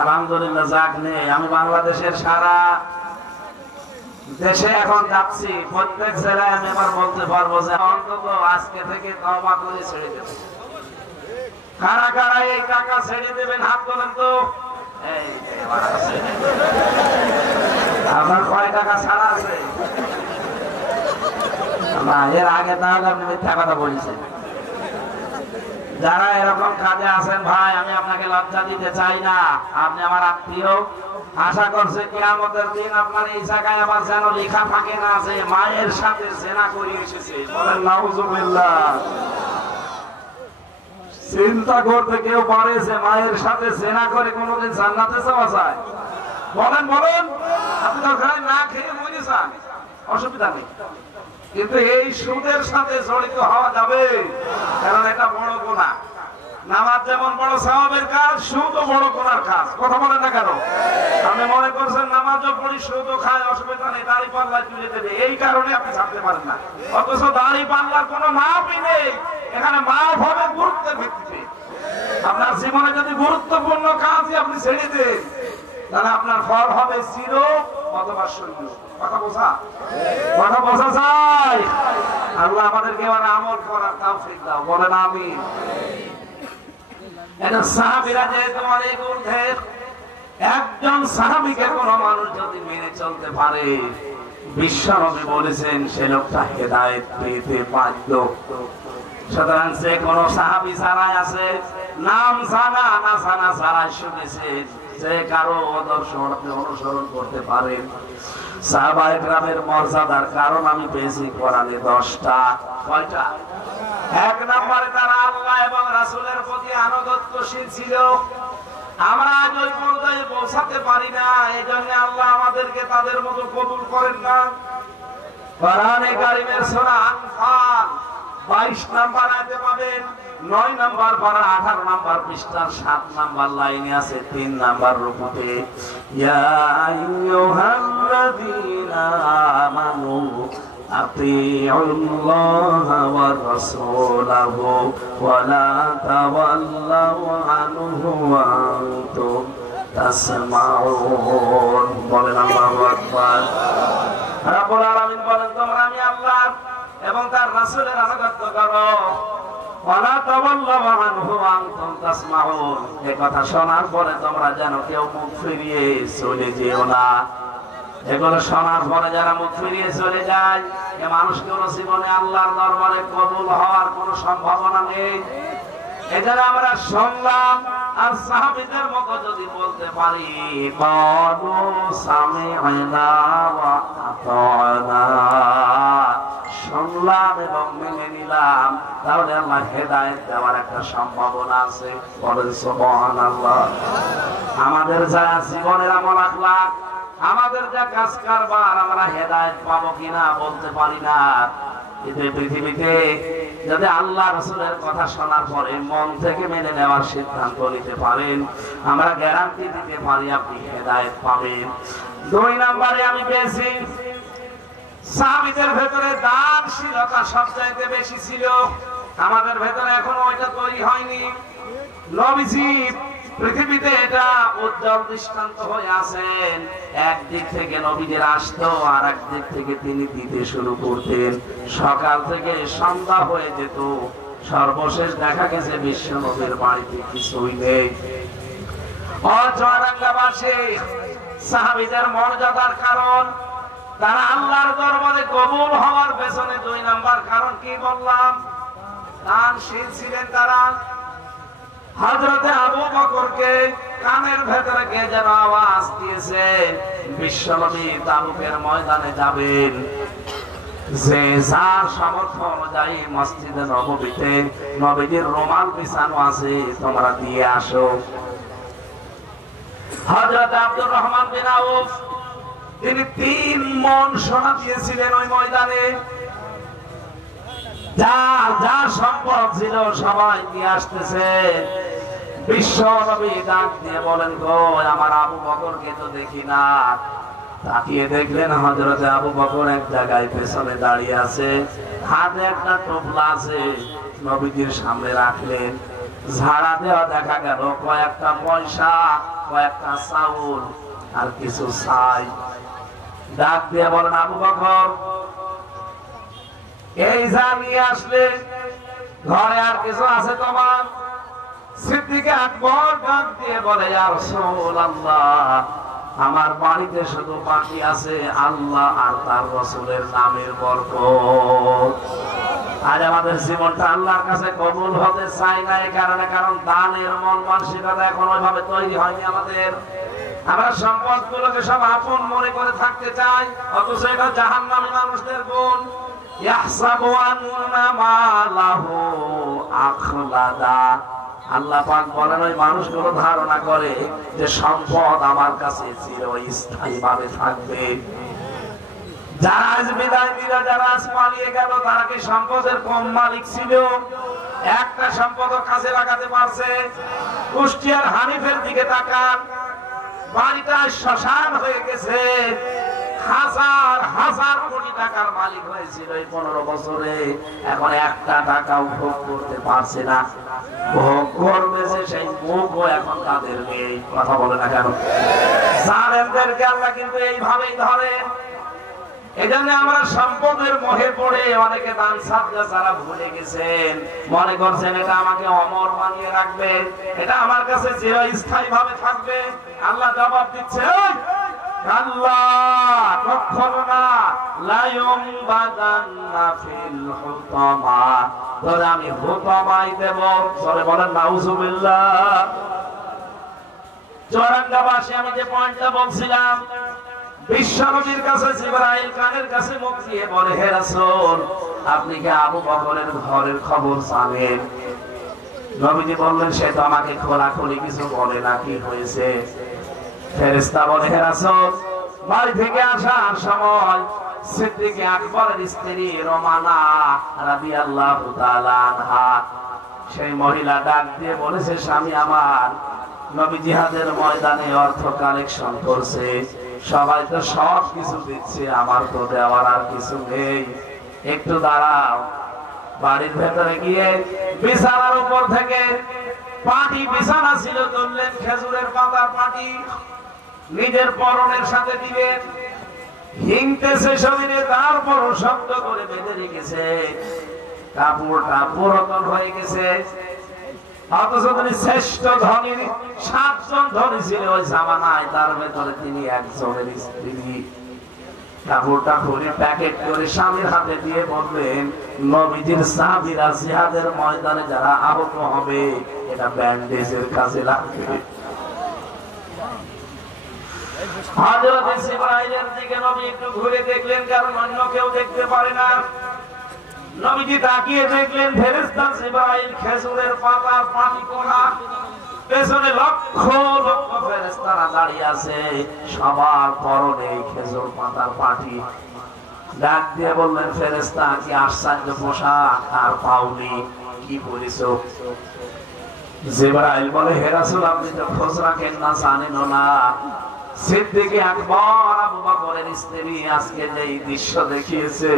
আলহামদুলিল্লাহ, যাক নেই। আমি বাংলাদেশের সারা দেশে এখন যাচ্ছি, প্রত্যেক জেলায় আমি এবার বলতে পারবো যে অন্তত আজকে থেকে তওবা করে ছেড়ে দেবে। কারা কারা এই টাকা ছেড়ে দেবেন? হাত তোলেন তো। আপনার কয় টাকা ছাড়া আছে? এর আগে তাহলে আপনি মিথ্যা কথা বলছেন। যারা এরকম কাজে আছেন ভাই, আমি আপনাকে লজ্জা দিতে চাই না, আপনি আমার আত্মীয়। আশা করছে কিয়ামতের দিন আপনার এই জায়গায় আমার যেন লেখা থাকে না যে মায়ের সাথে জেনা করে এসেছে। বলেন নাউজুবিল্লাহ। চিন্তা করতে কেউ পারে যে মায়ের সাথে জেনা করে কোনোদিন জান্নাতে যাওয়া যায়? বলেন বলেন। আপনি তো না খেয়ে মরে যান, অসুবিধা নেই, কিন্তু এই সুদের সাথে জড়িত হওয়া যাবে, কারণ এটা বড় গুনাহ। নামাজ যেমন বড় সওয়াবের কাজ, সুদও বড় গুনার কাজ। কথা বলেন না কেন? আপনি মনে করছেন নামাজও পড়ি, সুদও খায়, অসুবিধা নেই, দাড়ি পাল্লায় তুলে দেবে, এই কারণে আপনি ছাড়তে পারেন না। অথচ দাড়ি পাল্লার কোনো মাপই নেই, এখানে মাপ হবে গুরুত্বের ভিত্তিতে। আপনার জীবনে যদি গুরুত্বপূর্ণ কাজই আপনি ছেড়ে দেন, তাহলে আপনার ফল হবে চির অথবা শূন্য। কথা বোঝা যায়? আল্লাহ আমাদেরকে এবার আমল করার তৌফিক দাও, বলেন আমিন। সাহাবীরা যেহেতু অনেক ঊর্ধ্বের, একজন সাহাবীকে কোন মানুষ যদি মেনে চলতে পারে, বিশ্বনবী বলেছেন সে লোকটা হেদায়েত পেতে বাধ্য। সুতরাং যে কোন সাহাবী ছাড়াই আছে, নাম জানা না জানা ছাড়াই শুনেছেন, যে কারো আদর্শ আপনি অনুসরণ করতে পারেন। সাহাবায়ে কেরামের মর্যাদার কারণ আমি পেয়েছি কোরআনে 10টা। কয়টা? এক নম্বরে তারা আল্লাহ এবং রাসূলের প্রতি আনুগত্যশীল ছিল। আমরা আজ ওই পর্যায়ে পৌঁছাতে পারি না, এই জন্য আল্লাহ আমাদেরকে তাদের মতো কবুল করেন না। কোরআনে কারীমের সূরা আনফাল 22 নাম্বার আয়াতে পাবেন, 9 নাম্বার পারা 18 নাম্বার পৃষ্ঠার 7 নাম্বার লাইনে আছে 3 নাম্বার রুকুতে, ইয়া আইয়ুহাল্লাযীনা আমানু আতিউল্লাহা ওয়া রাসূলাহু ওয়া লা তাওয়াল্লাউ আনহু ওয়া আনতুম তাসমাউন। বলেন আল্লাহু আকবার। রব্বুল আলামিন বলেন, তোমরা আমি আল্লাহ এবং তার রাসূলের আনুগত্য করো, ওয়ালা তাওয়াল্লাউ আনহু ওয়া আনতুম তাসমাউন। এই কথা শোনার পরে তোমরা যেন কেউ মুখ ফিরিয়ে চলে যেও না। এগুলো শোনার পরে যারা মুখ ফিরিয়ে চলে যায়, এ মানুষগুলো জীবনে আল্লাহর দরবারে কবুল হওয়ার কোনো সম্ভাবনা নেই। এজন্য আমরা শুনলাম আর সাহাবীদের মতো যদি বলতে পারি, ক্বালু সামি'না ওয়া আতা'না, শুনলাম এবং মেনে নিলাম, তাহলে আল্লাহ হেদায়েত দেওয়ার একটা সম্ভাবনা আছে। বলেন সুবহানাল্লাহ। আমাদের যা জীবনের আমল আখলাক, আমাদের যা কাজ কারবার, আমরা হেদায়েত পাবো কিনা বলতে পারি না। কিন্তু পৃথিবীতে যদি আল্লাহ রাসূলের কথা শোনার পরে মন থেকে মেনে নেওয়ার সিদ্ধান্ত নিতে পারেন, আমরা গ্যারান্টি দিতে পারি আপনি হেদায়েত পাবেন। 2 নম্বরে আমি পেয়েছি সাহাবীদের ভেতরে দানশীলতা সবচাইতে বেশি ছিল। আমাদের ভেতরে এখনো ওইটা তৈরি হয়নি। নবীজি পৃথিবীতে এটা উজ্জ্বল দৃষ্টান্ত হয়ে আছেন। একদিক থেকে নবীদের আসতো, আর একদিক থেকে তিনি দিতে শুরু করতেন। সকাল থেকে সন্ধ্যা হয়ে যেত, সর্বশেষ দেখা গেছে বিশ্ব নবীর বাড়িতে কিছুই নেই। চুয়াডাঙ্গাবাসী সাহাবীদের মর্যাদার কারণ, তারা আল্লাহর দরবারে কবুল হওয়ার পেছনে 2 নাম্বার কারণ কি বললাম, দানশীল ছিলেন তারা। হযরতে আবু বকরকে কানের ভেতরে কে যেন আওয়াজ দিয়েছে, বিশ্বনবী তাবুকের ময়দানে যাবেন, যে যার সামর্থ্য অনুযায়ী মসজিদে নববীতে নবীজির রুমাল বিছানো আছে, তোমরা দিয়ে আসো। হযরত আব্দুর রহমান বিন আউফ তিনি 3 মণ সোনা দিয়েছিলেন ওই ময়দানে। যার সম্পদ ছিল সবাই নিয়ে আসতেছে। বিশ্ব নবী ডাক দিয়ে বলেন, গো আমার আবু বকরকে তো দেখি না। তাকিয়ে দেখলেন হযরতে আবু বকর এক জায়গায় পেছনে দাঁড়িয়ে আছে, হাতে একটা টোপলা আছে, নবীজির সামনে রাখলেন। ঝাড়া দেওয়া দেখা গেল কয়েকটা পয়সা, কয়েকটা চাউল আর কিছু ছাই। ডাক দিয়ে বলেন, আবু বকর এই যা নিয়ে আসলে, ঘরে আর কিছু আছে তোমার? সিদ্দিক আকবর ডাক দিয়ে বলে, ইয়া রাসূলুল্লাহ, আমার বাড়িতে শুধু বাকি আছে আল্লাহ আর তার রাসূলের নামের বরকত। আজ আমাদের জীবনটা আল্লাহর কাছে কবুল হতে চাই না, এই কারণে, কারণ দানের মন মানসিকতা এখন ওইভাবে তৈরি হয়নি আমাদের। আমরা সম্পদ গুলোকে সব আপন মনে করে থাকতে চাই, অথচ এটা জাহান্নামী মানুষদের গুণ। ইয়াহসাবু আন্না মালাহু আখলাদা, আল্লাহ পাক বলেন ওই মানুষগুলো ধারণা করে যে সম্পদ আমার কাছে চিরস্থায়ী ভাবে থাকবে। যারা আজ বিদায় দিল, যারা আজ পালিয়ে গেল, তারা কি সম্পদের কম মালিক ছিল? একটা সম্পদও কাজে লাগাতে পারছে? কুষ্টিয়ার হানিফের দিকে তাকান, বাড়িটা শ্মশান হয়ে গেছে। হাজার হাজার কোটি টাকার মালিক হয়েছিল এই 15 বছরে, এখন একটা টাকাও ভোগ করতে পারছে না। ভোগ করবে সেই মুখও এখন তাদের নেই। কথা বলে না কেন? জালেমদেরকে আল্লাহ কিন্তু এইভাবেই ধরেন। এজন্য আমরা সম্পদের মোহে পড়ে অনেকে দান সাদকা ছাড়া ভুলে গেছেন, মনে করছেন এটা আমাকে অমর বানিয়ে রাখবে, এটা আমার কাছে চিরস্থায়ী ভাবে থাকবে। আল্লাহ জবাব দিচ্ছে, আল্লাহ কখনো না, লা ইউমবাদান্না ফিল হুতামা, তোরে আমি হুতামাই দেব। সরে বলেন নাউজুবিল্লাহ। চুয়াডাঙ্গাবাসী আমি যে পয়েন্টটা বলছিলাম, বিশ্বনবীর কাছে জিবরাইল কানের কাছে মুখ দিয়ে বলে, হে রাসূল, আপনি কি আবু বকরের ঘরের খবর জানেন? নবীজি বললেন, সে তো আমাকে খোলাখুলি কিছু বলে না, কি হয়েছে? ফেরেশতা বলে, হে রাসূল, বাড়ি থেকে আসার সময় সিদ্দিক আকবরের স্ত্রী রোমানা রাদিয়াল্লাহু তাআলা আনহা। সেই মহিলা ডাক দিয়ে বলেছে, স্বামী আমার নবী জিহাদের ময়দানে অর্থ কালেকশন করছে, সবাই তো সব কিছু দিচ্ছে, আমার তো দেওয়ার আর কিছু নেই, একটু দাঁড়াও। বাড়ির ভেতরে গিয়ে বিছানার উপর থেকে পাটি, বিছানা ছিল তুললেন, খেজুরের পাতার পাটি নিজের পরনের সাথে দিলেন, হিংতেছে শরীরে, তারপর শব্দ করে বেঁধে রেখেছে, কাপড়টা পুরাতন হয়ে গেছে। অথচ তিনি শ্রেষ্ঠ ধনী, 7 জন ধনী ছিল ওই জামানায়, তার ভেতরে তিনি একজনের স্ত্রী। কাপড়টা খুলে প্যাকেট করে স্বামীর হাতে দিয়ে বললেন, নবীজির সাহাবীরা জিহাদের ময়দানে যারা আহত হবে, এটা ব্যান্ডেজের কাজে লাগবে। হযরত জিবরাইলের দিকে নবী একটু ঘুরে দেখলেন, কারণ অন্য কেউ দেখতে পারে না। নবীজি তাকিয়ে দেখলেন ফেরেশতা জিবরাইল খেজুরের পাতার পানি কোলা, পেছনে লক্ষ লক্ষ ফেরেশতারা দাঁড়িয়ে আছে, সবার পরনে খেজুর পাতার পাটি। ডাক দিয়ে বললেন, ফেরেশতা কি আশ্চর্য পোশাক আর পাওনি, কি পরেছো? জিবরাইল বলে, হে রাসূল, আপনি তো খোঁজ রাখেন না, জানেন না, সিদ্দিক আকবর আবু বকরের স্ত্রী আজকে যেই দৃশ্য দেখিয়েছে,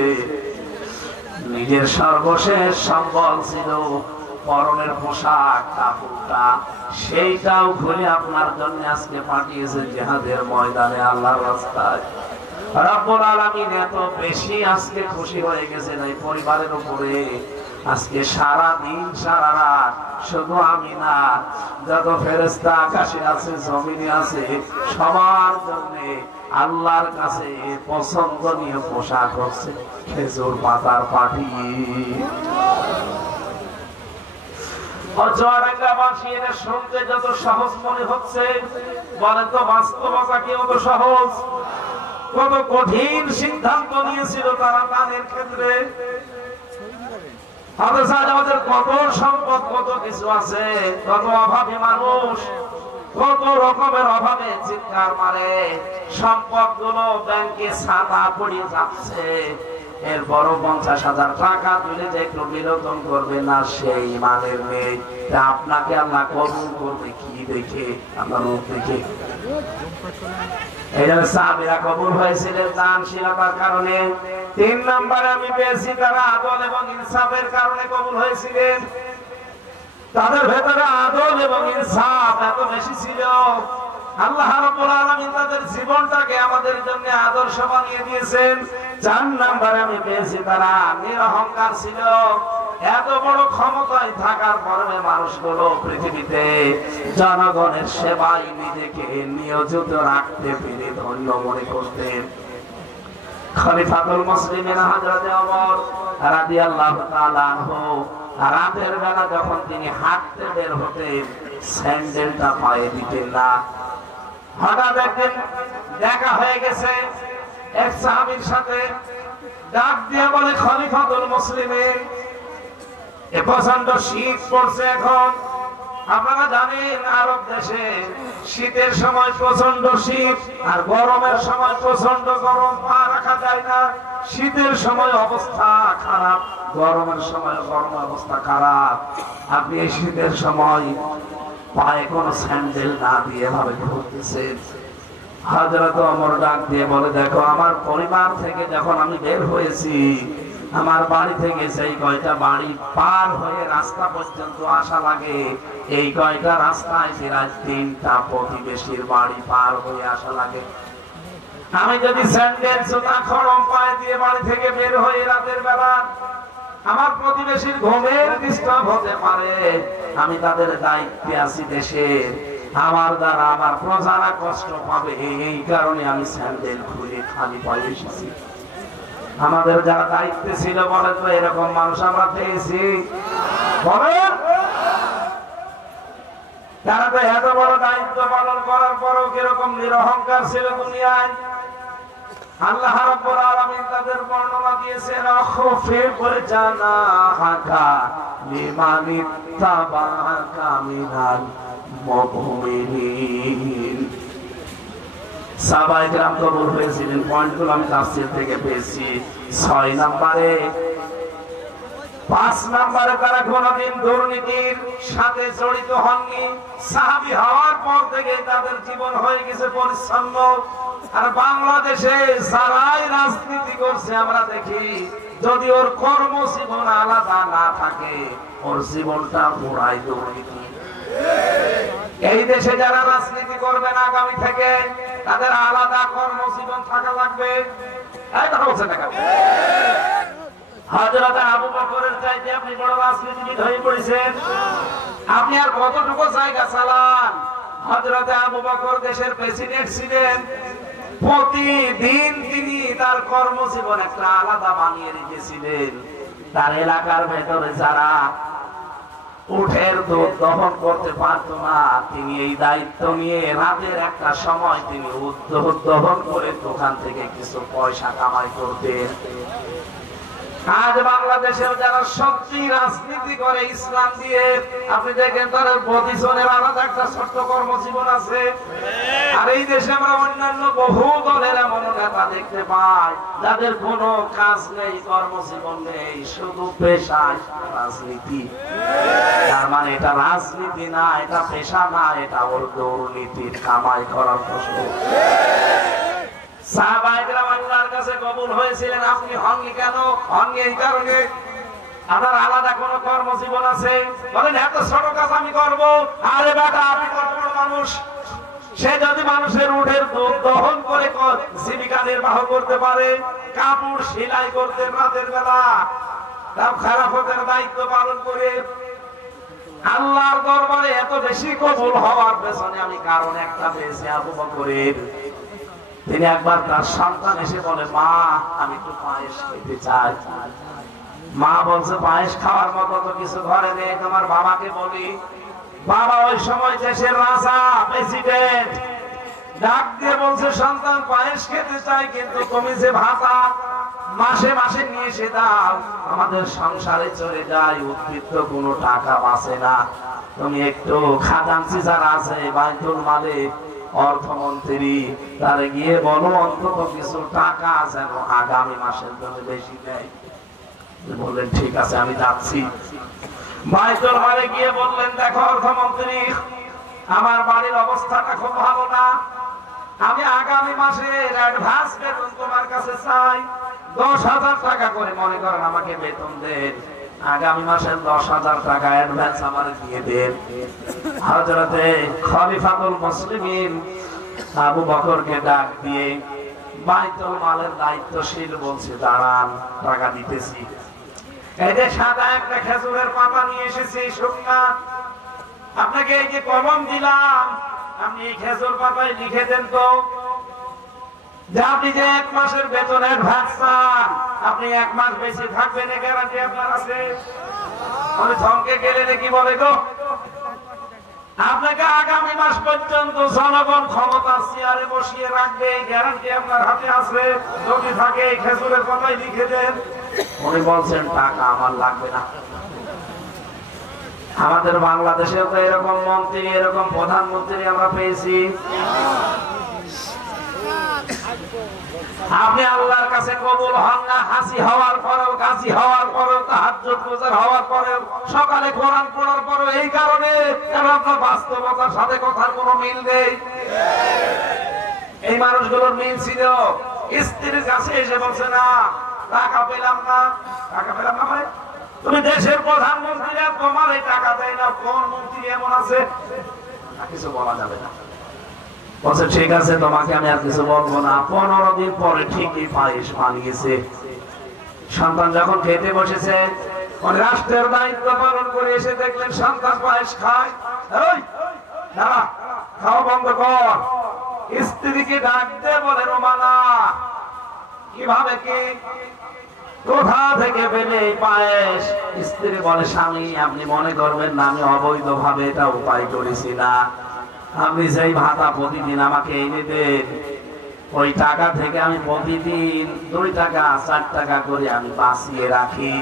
নিজের সর্বশেষ সম্বল ছিল পরনের পোশাক, কাপড়টা, সেইটাও ঘুরে আপনার জন্য আজকে পাঠিয়েছে জিহাদের ময়দানে আল্লাহর রাস্তায়। রব্বুল আলামিন এত বেশি আজকে খুশি হয়ে গেছেন এই পরিবারের উপরে, আজকে সারা দিন সারা রাত শুধু আমি না, যত ফেরেশতা আকাশে আছে জমিনে আছে, সবার জন্য আল্লাহর কাছে পছন্দনীয় পোশাক হচ্ছে খেজুর পাতার পাটি। শুনতে যত সহজ মনে হচ্ছে, বলেন তো বাস্তবতা কি অত সহজ? কত কঠিন সিদ্ধান্ত নিয়েছিল তারা দানের ক্ষেত্রে। আমাদের কত সম্পদ, কত কিছু আছে, কত অভাবী মানুষ, কত রকমের অভাবে চিৎকার মারে, সম্পদ গুলো ব্যাংকে ছাতা পড়িয়ে যাচ্ছে, এরপর 50,000 টাকা তুলে যে একটু বিনোদন করবে না, সেই মানের নেই। আপনাকে আল্লাহ কবুল করবে কি দেখে? আপনার রূপ দেখে। এই জন্য সাহাবীরা কবুল হয়েছিলেন দানশীলতার কারণে। 3 নম্বরে আমি পেয়েছি তারা আদল এবং ইনসাফের কারণে কবুল হয়েছিলেন। তাদের ভেতরে আদল এবং ইনসাফ এত বেশি ছিল, আল্লাহ রাব্বুল আলামিন তাদের জীবনটাকে আমাদের জন্য আদর্শ বানিয়ে দিয়েছেন। 4 নম্বরে আমি পেয়েছি তারা নিরহংকার ছিল। এত বড় ক্ষমতায় থাকার পরে মানুষগুলো পৃথিবীতে জনগণের সেবায় নিজেকে নিয়োজিত রাখতে পেরে ধন্য মনে করতেন। খলিফাতুল মুসলিমিন হযরত ওমর রাদিয়াল্লাহু তাআলা আনহু রাতের বেলা যখন তিনি হাঁটতে বের হতেন, স্যান্ডেলটা পায়ে দিতেন না। হঠাৎ একদিন দেখা হয়ে গেছে এক সাহাবীর সাথে, ডাক দিয়ে বলে, খলিফাতুল মুসলিমিন, প্রচন্ড শীত পড়ছে এখন, আপনারা জানেন আরব দেশে শীতের সময় প্রচন্ড শীত আর গরমের সময় প্রচন্ড গরম, পা রাখা যায় না। শীতের সময় অবস্থা খারাপ, গরমের সময় গরম অবস্থা খারাপ। আপনি এই শীতের সময় পায়ে কোনো স্যান্ডেল না দিয়ে ভাবে ঘুরতেছেন। হযরত ওমর ডাক দিয়ে বলে, দেখো, আমার পরিবার থেকে যখন আমি বের হয়েছি, আমার বাড়ি থেকে সেই কয়টা বাড়ি পার হয়ে রাস্তা পর্যন্ত আসা লাগে, এই কয়টা রাস্তায় প্রায় 3টা প্রতিবেশীর বাড়ি পার হয়ে আসা লাগে। আমি যদি স্যান্ডেল জুতা খড়ম পায়ে দিয়ে বাড়ি থেকে বের হয়ে রাতের বেলা, আমার প্রতিবেশীর ঘুমের ডিস্টার্ব হতে পারে, আমি তাদের দায়িত্বে আছি দেশের, আমার দ্বারা আমার প্রজারা কষ্ট পাবে, এই কারণে আমি স্যান্ডেল খুলে খালি পায়ে এসেছি। আমাদের যারা দায়িত্বে ছিল, বলে তো এরকম মানুষ আমরা পেয়েছি? বলেন, তারা তো এত বড় দায়িত্ব পালন করার পরও কিরকম নিরহংকার ছিল দুনিয়ায়। আল্লাহ রাব্বুল আলামিন তাদের বর্ণনা দিয়েছেন, আখফিফ জানাহাকা লিমানিত্তাবাকা মিনাল মুমিনিন। সাহাবায়ে কেরাম কবুল হয়েছিলেন। পয়েন্টগুলো আমি তাফসীর থেকে পেয়েছি। 6 নম্বরে 5 নম্বরে তারা কোনদিন দুর্নীতির সাথে জড়িত হননি। সাহাবী হওয়ার পর থেকে তাদের জীবন হয়ে গেছে পরিচ্ছন্ন। আর বাংলাদেশে যারাই রাজনীতি করছে আমরা দেখি, যদি ওর কর্মজীবন আলাদা না থাকে, ওর জীবনটা পুরাই দুর্নীতি। এই দেশে যারা রাজনীতি করবেন আগামী থেকে, তাদের আলাদা কর্মজীবন থাকা লাগবে। হযরত আবু বকরের চাইতে আপনি বড় রাজনীতিবিদ হয়ে পড়েছেন। আপনি আর কতটুকু জায়গা চালান? হযরত আবু বকর দেশের প্রেসিডেন্ট ছিলেন। প্রতিদিন তিনি তার কর্মজীবন একটা আলাদা বানিয়ে রেখেছিলেন। তার এলাকার ভেতরে যারা উটের দুধ দহন করতে পারত না, তিনি এই দায়িত্ব নিয়ে রাতের একটা সময় তিনি উট দহন করে দোকান থেকে কিছু পয়সা কামাই করতেন। আজ বাংলাদেশের যারা সত্যি রাজনীতি করে ইসলাম দিয়ে, আপনি দেখেন তাদের প্রতিজনের আলাদা একটা ছোট্ট কর্মজীবন আছে। আর এই দেশে আমরা অন্যান্য বহু দলের এমন নেতা দেখতে পাই যাদের কোনো কাজ নেই, কর্মজীবন নেই, শুধু পেশায় রাজনীতি। তার মানে এটা রাজনীতি না, এটা পেশা না, এটা ওর দুর্নীতির কামাই করার প্রশ্ন। সাহাবায়ে কেরাম আল্লাহর কাছে কবুল হয়েছিলেন। আপনি হননি কেন? হননি এই কারণে আপনার আলাদা কোন কর্মজীবন আছে। বলেন এত ছোট কাজ আমি করব। আরে বেটা, আপনি কত বড় মানুষ। সে যদি মানুষের উটের দুধ দহন করে জীবিকা নির্বাহ করতে পারে, কাপড় সেলাই করতে রাতের বেলা, তার খেলাফতের দায়িত্ব পালন করে, আল্লাহর দরবারে এত বেশি কবুল হওয়ার পেছনে আমি কারণ একটা পেয়েছি আবু বকরের। তিনি একবার তার সন্তান এসে বলে, মা আমি একটু পায়েস খেতে চাই। মা বলছে, পায়েস খাওয়ার মতো তো কিছু ঘরে নেই, তোমার বাবাকে বলি। বাবা ওই সময় দেশের রাজা, প্রেসিডেন্ট, ডাক দিয়ে বলছে, সন্তান পায়েস খেতে চাই, কিন্তু তুমি যে ভাতা মাসে মাসে নিয়ে এসে দাও, আমাদের সংসারে চলে যায়, উদ্বৃত্ত কোনো টাকা বাঁচে না। তুমি একটু খাজানচি যারা আছে বাইতুল মালে, অর্থমন্ত্রী, তারে গিয়ে বলো অন্তত কিছু টাকা যেন আগামী মাসের জন্য বেশি দেয়। বললেন ঠিক আছে, আমি যাচ্ছি। বাইতুল মালে গিয়ে বললেন, দেখো অর্থমন্ত্রী, আমার বাড়ির অবস্থাটা খুব ভালো না, আমি আগামী মাসের অ্যাডভান্স বেতন তোমার কাছে চাই। 10,000 টাকা করে মনে করেন আমাকে বেতন দেন। আগামী মাসের 10,000 টাকা অ্যাডভান্স আমারে দিয়ে দেন। হযরতে খলিফাতুল মুসলিমিন আবু বকরকে ডাক দিয়ে বাইতুল মালের দায়িত্বশীল বলছে, দাঁড়ান, টাকা দিতেছি। এই যে সাদা একটা খেজুরের পাতা নিয়ে এসেছি, শুকনা, আপনাকে এই যে কলম দিলাম, আপনি এই খেজুর পাতায় লিখে দেন তো যে আপনি যে 1 মাসের বেতন অ্যাডভান্স চান, আপনি 1 মাস বেশি থাকবেন, এই গ্যারান্টি আপনার আছে। আমি থমকে গেলে নাকি বলে গো, আপনাকে আগামী মাস পর্যন্ত জনগণ ক্ষমতার চেয়ারে বসিয়ে রাখবে, এই গ্যারান্টি আপনার হাতে আছে। যদি থাকে এই খেজুরের পাতায় লিখে দেন। উনি বলছেন, টাকা আমার লাগবে না। আমাদের বাংলাদেশেও তো এরকম মন্ত্রী, এরকম প্রধানমন্ত্রী আমরা পেয়েছি। আপনি আল্লাহর কাছে কবুল হন না, হাসি হওয়ার পরেও, কাজী হওয়ার পরেও, তাহাজ্জুদ গুজার হওয়ার পরেও, সকালে কোরআন পড়ার পরেও, এই কারণে কারণ আপনার বাস্তবতার সাথে কথার কোনো মিল নেই। এই মানুষগুলোর মিল ছিল। স্ত্রীর কাছে এসে বলছে, না টাকা পেলাম না। টাকা পেলাম না মানে তুমি দেশের প্রধানমন্ত্রী, তোমার এই টাকা দেয় না, কোন মন্ত্রী এমন আছে? কিছু বলা যাবে না। বলছে ঠিক আছে, তোমাকে আমি আর কিছু বলবো না। 15 দিন পরে ঠিকই পায়েস বানিয়েছে। সন্তান যখন খেতে বসেছে, রাষ্ট্রের দায়িত্ব পালন করে এসে দেখলেন সন্তান পায়েস খায়। দাঁড়া, খাওয়া বন্ধ কর। স্ত্রীকে ডাক দিয়ে বলে, রোমানা কিভাবে কি কোথা থেকে পেলে এই পায়েস? স্ত্রী বলে, স্বামী আপনি মনে করবেন না আমি অবৈধভাবে এটা উপায় করেছি না। আপনি যেই ভাতা প্রতিদিন আমাকে এনে দেন, ওই টাকা থেকে আমি প্রতিদিন 2 টাকা 4 টাকা করে আমি বাঁচিয়ে রাখি।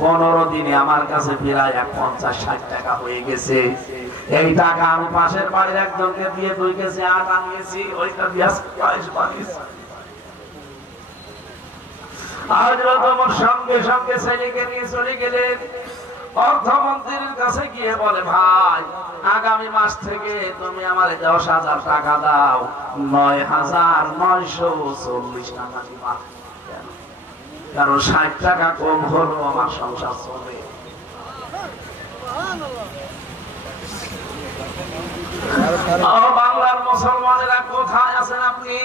15 দিনে আমার কাছে প্রায় 50-60 টাকা হয়ে গেছে। এই টাকা আমি পাশের বাড়ির একজনকে দিয়ে 2 কেজি আটা নিয়েছি, ওইটা দিয়ে পায়েস বানিয়েছি। হযরত ওমর সঙ্গে সঙ্গে ছেলেকে নিয়ে চলে গেলেন। অর্থমন্ত্রীর কাছে গিয়ে বলে, ভাই আগামী মাস থেকে তুমি আমার 10,000 টাকা দাও, 9,940 টাকা দিবা। কারণ 60 টাকা কম হলো আমার সংসার চলে। বাংলার মুসলমানেরা কোথায় আছেন আপনি?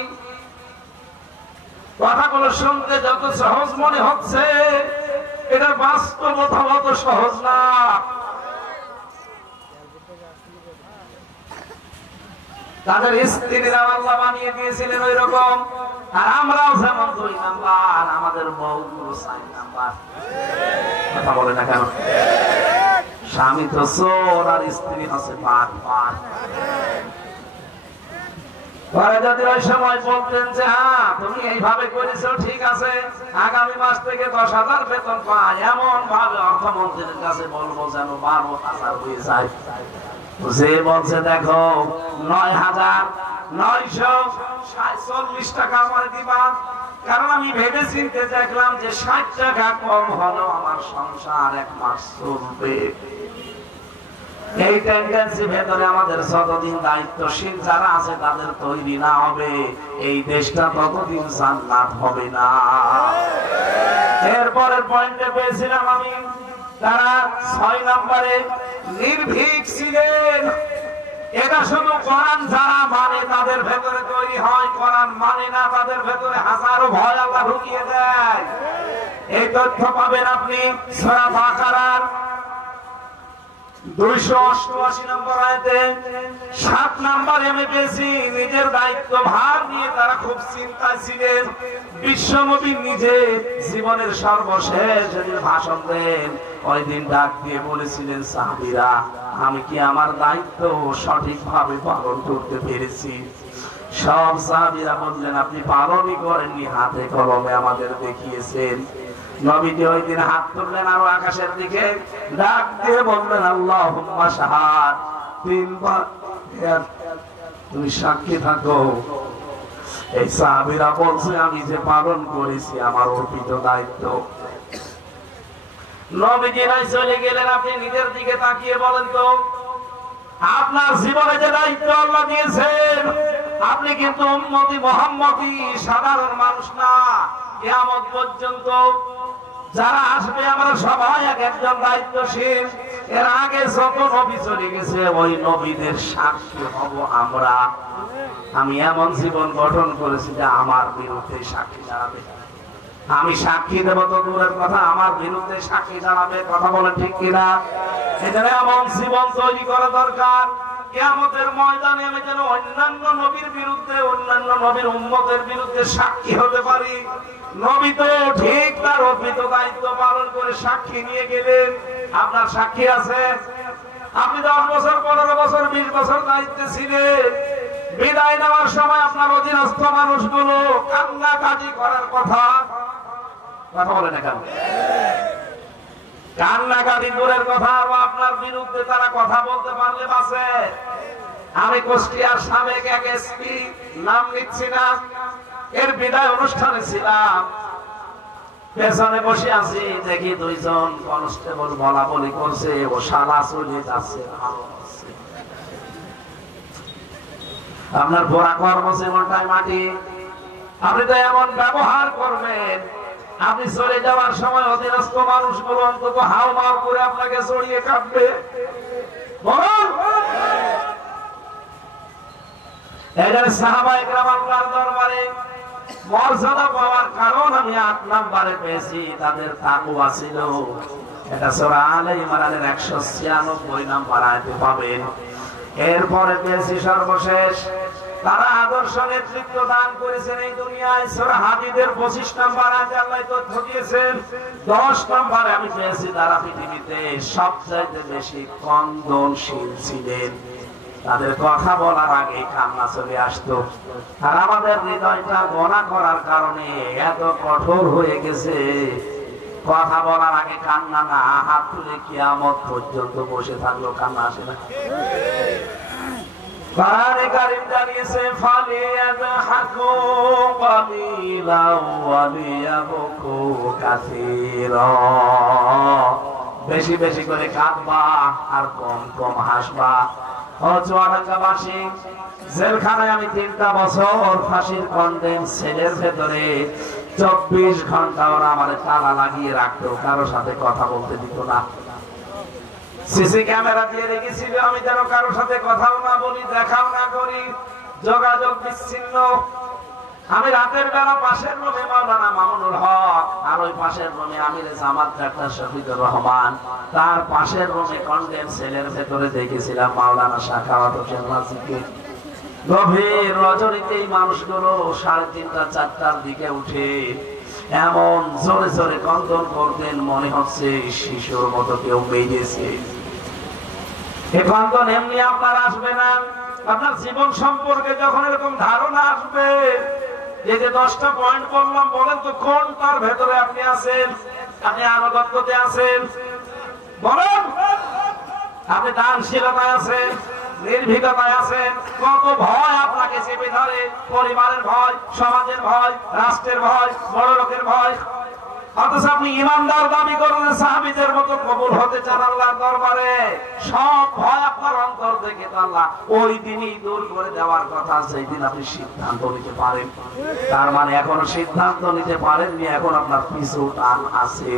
কথাগুলো শুনতে যত সহজ মনে হচ্ছে, এটা বাস্তবতা অত সহজ না। তাদের স্ত্রীরা আল্লাহ বানিয়ে দিয়েছিলেন ওই রকম, আর আমরাও যেমন 2 নাম্বার, আমাদের বউগুলো 4 নাম্বার। কথা বলে না কেন? স্বামী তো চোর আর স্ত্রী হচ্ছে বাটপার। পরে যদি ওই সময় বলতেন যে হ্যাঁ তুমি এইভাবে করেছো, ঠিক আছে, আগামী মাস থেকে 10,000 বেতন পাই, এমন ভাবে অর্থমন্ত্রীর কাছে বলবো যেন 12,000 হয়ে যায়। যে বলছে দেখো 9,940 টাকা আমার দিবা, কারণ আমি ভেবে চিন্তে দেখলাম যে 60 টাকা কম হলো আমার সংসার 1 মাস চলবে। এই টেন্ডেন্সি ভেতরে আমাদের যতদিন দায়িত্বশীল যারা আছে তাদের তৈরি না হবে, এই দেশটা ততদিন জান্নাত হবে না। এরপরের পয়েন্টে পেয়েছিলাম আমি, তারা 6 নম্বরে নির্ভীক ছিলেন। এটা শুধু কোরআন যারা মানে তাদের ভেতরে তৈরি হয়, কোরআন মানে না তাদের ভেতরে হাজারো ভয় আল্লাহ ঢুকিয়ে দেয়। এই তথ্য পাবেন আপনি সূরা বাকারার 288 নম্বর আয়াতে। 7 নম্বরে আমি পেয়েছি নিজের দায়িত্ব ভার নিয়ে তারা খুব চিন্তায় ছিলেন। বিশ্বনবী নিজে জীবনের সর্বশেষ যেদিন ভাষণ দেন, ওই দিন ডাক দিয়ে বলেছিলেন, সাহাবীরা আমি কি আমার দায়িত্ব সঠিকভাবে পালন করতে পেরেছি? সব সাহাবীরা বললেন আপনি পালনই করেননি, হাতে কলমে আমাদের দেখিয়েছেন। নবীজি ওই দিন হাত তুললেন আর আকাশের দিকে ডাক দিয়ে বললেন, আল্লাহুম্মা শাহাদ, 3 বার তুমি সাক্ষী থাকো। এই সাহাবীরা বলছে আমি যে পালন করেছি আমার অর্পিত দায়িত্ব। নবীজি নাই চলে গেলেন, আপনি নিজের দিকে তাকিয়ে বলেন তো, আপনার জীবনে যে দায়িত্ব আল্লাহ দিয়েছেন, আপনি কিন্তু উম্মতি মুহাম্মদী সাধারণ মানুষ না। কিয়ামত পর্যন্ত যারা আসবে আমরা সবাই একজন দায়িত্বশীল। এর আগে যত নবী চলে গেছে ওই নবীদের সাক্ষী হব আমরা। আমি এমন জীবন গঠন করেছি যে আমার বিরুদ্ধে সাক্ষী দাঁড়াবে। আমি সাক্ষী দেব তো দূরের কথা, আমার বিরুদ্ধে সাক্ষী দাঁড়াবে। কথা বলে ঠিক কিনা? এখানে এমন জীবন তৈরি করা দরকার, কিয়ামতের ময়দানে আমি যেন অন্যান্য নবীর বিরুদ্ধে, অন্যান্য নবীর উম্মতের বিরুদ্ধে সাক্ষী হতে পারি। নবী তো ঠিক তার অর্পিত দায়িত্ব পালন করে সাক্ষী নিয়ে গেলেন। আপনার সাক্ষী আছে? আপনি 10 বছর, 15 বছর, 20 বছর দায়িত্বে ছিলেন। বিদায় নেওয়ার সময় আপনার অধীনস্থ মানুষগুলো কান্নাকাটি করার কথা বলে না কেন? কান্নাকাটি দূরের কথা, আরো আপনার বিরুদ্ধে তারা কথা বলতে পারলে বাঁচে। আমি কুষ্টিয়ার সাবেক এক এসপি, নাম নিচ্ছি না, এর বিদায় অনুষ্ঠানে ছিলাম। পেছনে বসে আছি, দেখি 2 জন কনস্টেবল বলা বলি করছে, ও শালা চলে যাচ্ছে। আপনার পোড়া কর্মজীবনটাই মাটি, আপনি তো এমন ব্যবহার করবেন, আপনি চলে যাওয়ার সময় অধীনস্থ মানুষগুলো অন্তত হাও মাও করে আপনাকে জড়িয়ে কাঁদবে। সাহাবায়ে কেরাম আল্লাহর দরবারে মর্যাদা পাওয়ার কারণ আমি 8 নম্বরে পেয়েছি, তাদের তাকওয়া ছিল। এটা সূরা আলে ইমরানের 196 নম্বর আয়াতে পাবেন। এরপরে পেয়েছি সর্বশেষ, তারা আদর্শ নেতৃত্ব দান করেছেন এই দুনিয়ায়। সূরা হাদীদের 25 নম্বর আয়াতে আল্লাহ তথ্য দিয়েছেন। 10 নম্বরে আমি পেয়েছি তারা পৃথিবীতে সবচাইতে বেশি কন্দনশীল ছিলেন। তাদের কথা বলার আগে কান্না চলে আসতো। আর আমাদের হৃদয়টা গোনা করার কারণে এত কঠোর হয়ে গেছে, কথা বলার আগে কান্না না, হাত তুলে কিয়ামত পর্যন্ত বসে থাকলো কান্না আসে না। কোরআনে কারীম জানিয়েছে ফালিয়াযহাকু কালিলাও ওয়া লিয়াবকু কাসীরা, বেশি বেশি করে কাঁদবা আর কম কম হাসবা। ও চুয়াডাঙ্গাবাসী, জেলখানায় আমি 3টা বছর ফাঁসির কন্ডেম সেলের ভেতরে 24 ঘন্টা ওরা আমার তালা লাগিয়ে রাখতো, কারোর সাথে কথা বলতে দিত না। সিসি ক্যামেরা দিয়ে রেখেছিল আমি যেন কারোর সাথে কথাও না বলি, দেখাও না করি, যোগাযোগ বিচ্ছিন্ন। আমি রাতের বেলা পাশের রুমে মাওলানা মামুনুল হক, আর ওই পাশের রুমে আমির জামাত ডাক্তার শফিকুর রহমান, তার পাশের রুমে কন্ডেম সেলের ভেতরে দেখেছিলাম মাওলানা সাখাওয়াত হোসেন রাজিকে। গভীর রজনীতে এই মানুষগুলো 3:30 4টার দিকে উঠে এমন জোরে জোরে কন্দন করতেন, মনে হচ্ছে শিশুর মতো কেউ বেরিয়েছে। এই কন্দন এমনি আপনার আসবে না। আপনার জীবন সম্পর্কে যখন এরকম ধারণা আসবে, এই যে 10টা পয়েন্ট বললাম, বলেন তো কোন তার ভেতরে আপনি আছেন? আপনি আনুগত্যতে আছেন? বলেন। আপনি দানশীলতায় আছেন, নির্ভীকতায় আছেন? কত ভয় আপনাকে চেপে ধরে? পরিবারের ভয়, সমাজের ভয়, রাষ্ট্রের ভয়, বড় লোকের ভয়। অথচ আপনি ইমানদার দাবি করেন, সাহাবীদের মতো কবুল হতে চান আল্লাহর দরবারে। সব ভয় আপনার অন্তর থেকে তো আল্লাহ ওই দিনই দূর করে দেওয়ার কথা, সেই দিন আপনি সিদ্ধান্ত নিতে পারেন। তার মানে এখনো সিদ্ধান্ত নিতে পারেননি, এখন আপনার পিছু টান আছে।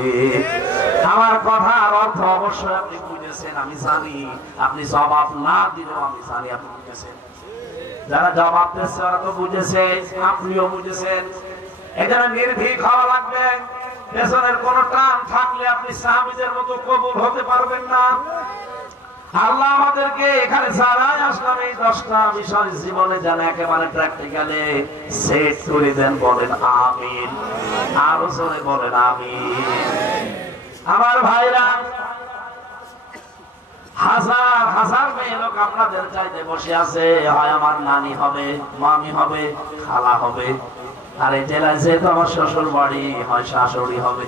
আমার কথার অর্থ অবশ্যই আপনি বুঝেছেন, আমি জানি। আপনি জবাব না দিলেও আমি জানি আপনি বুঝেছেন। যারা জবাব দিচ্ছে ওরা তো বুঝেছে, আপনিও বুঝেছেন। এখানে নির্ভীক হওয়া লাগবে। পেছনের কোন টান থাকলে আপনি সাহাবীদের মতো কবুল হতে পারবেন না। আল্লাহ আমাদেরকে এখানে যারাই আসলাম এই 10টা বিষয় জীবনে যেন একেবারে প্র্যাকটিক্যালে সেট করে দেন। বলেন আমিন। আরো জোরে বলেন আমিন। আমার ভাইরা, হাজার হাজার মেয়ে লোক আপনাদের চাইতে বসে আছে। হয় আমার নানি হবে, মামি হবে, খালা হবে, আর এই জেলায় যেহেতু আমার শ্বশুর বাড়ি, হয় শাশুড়ি হবে।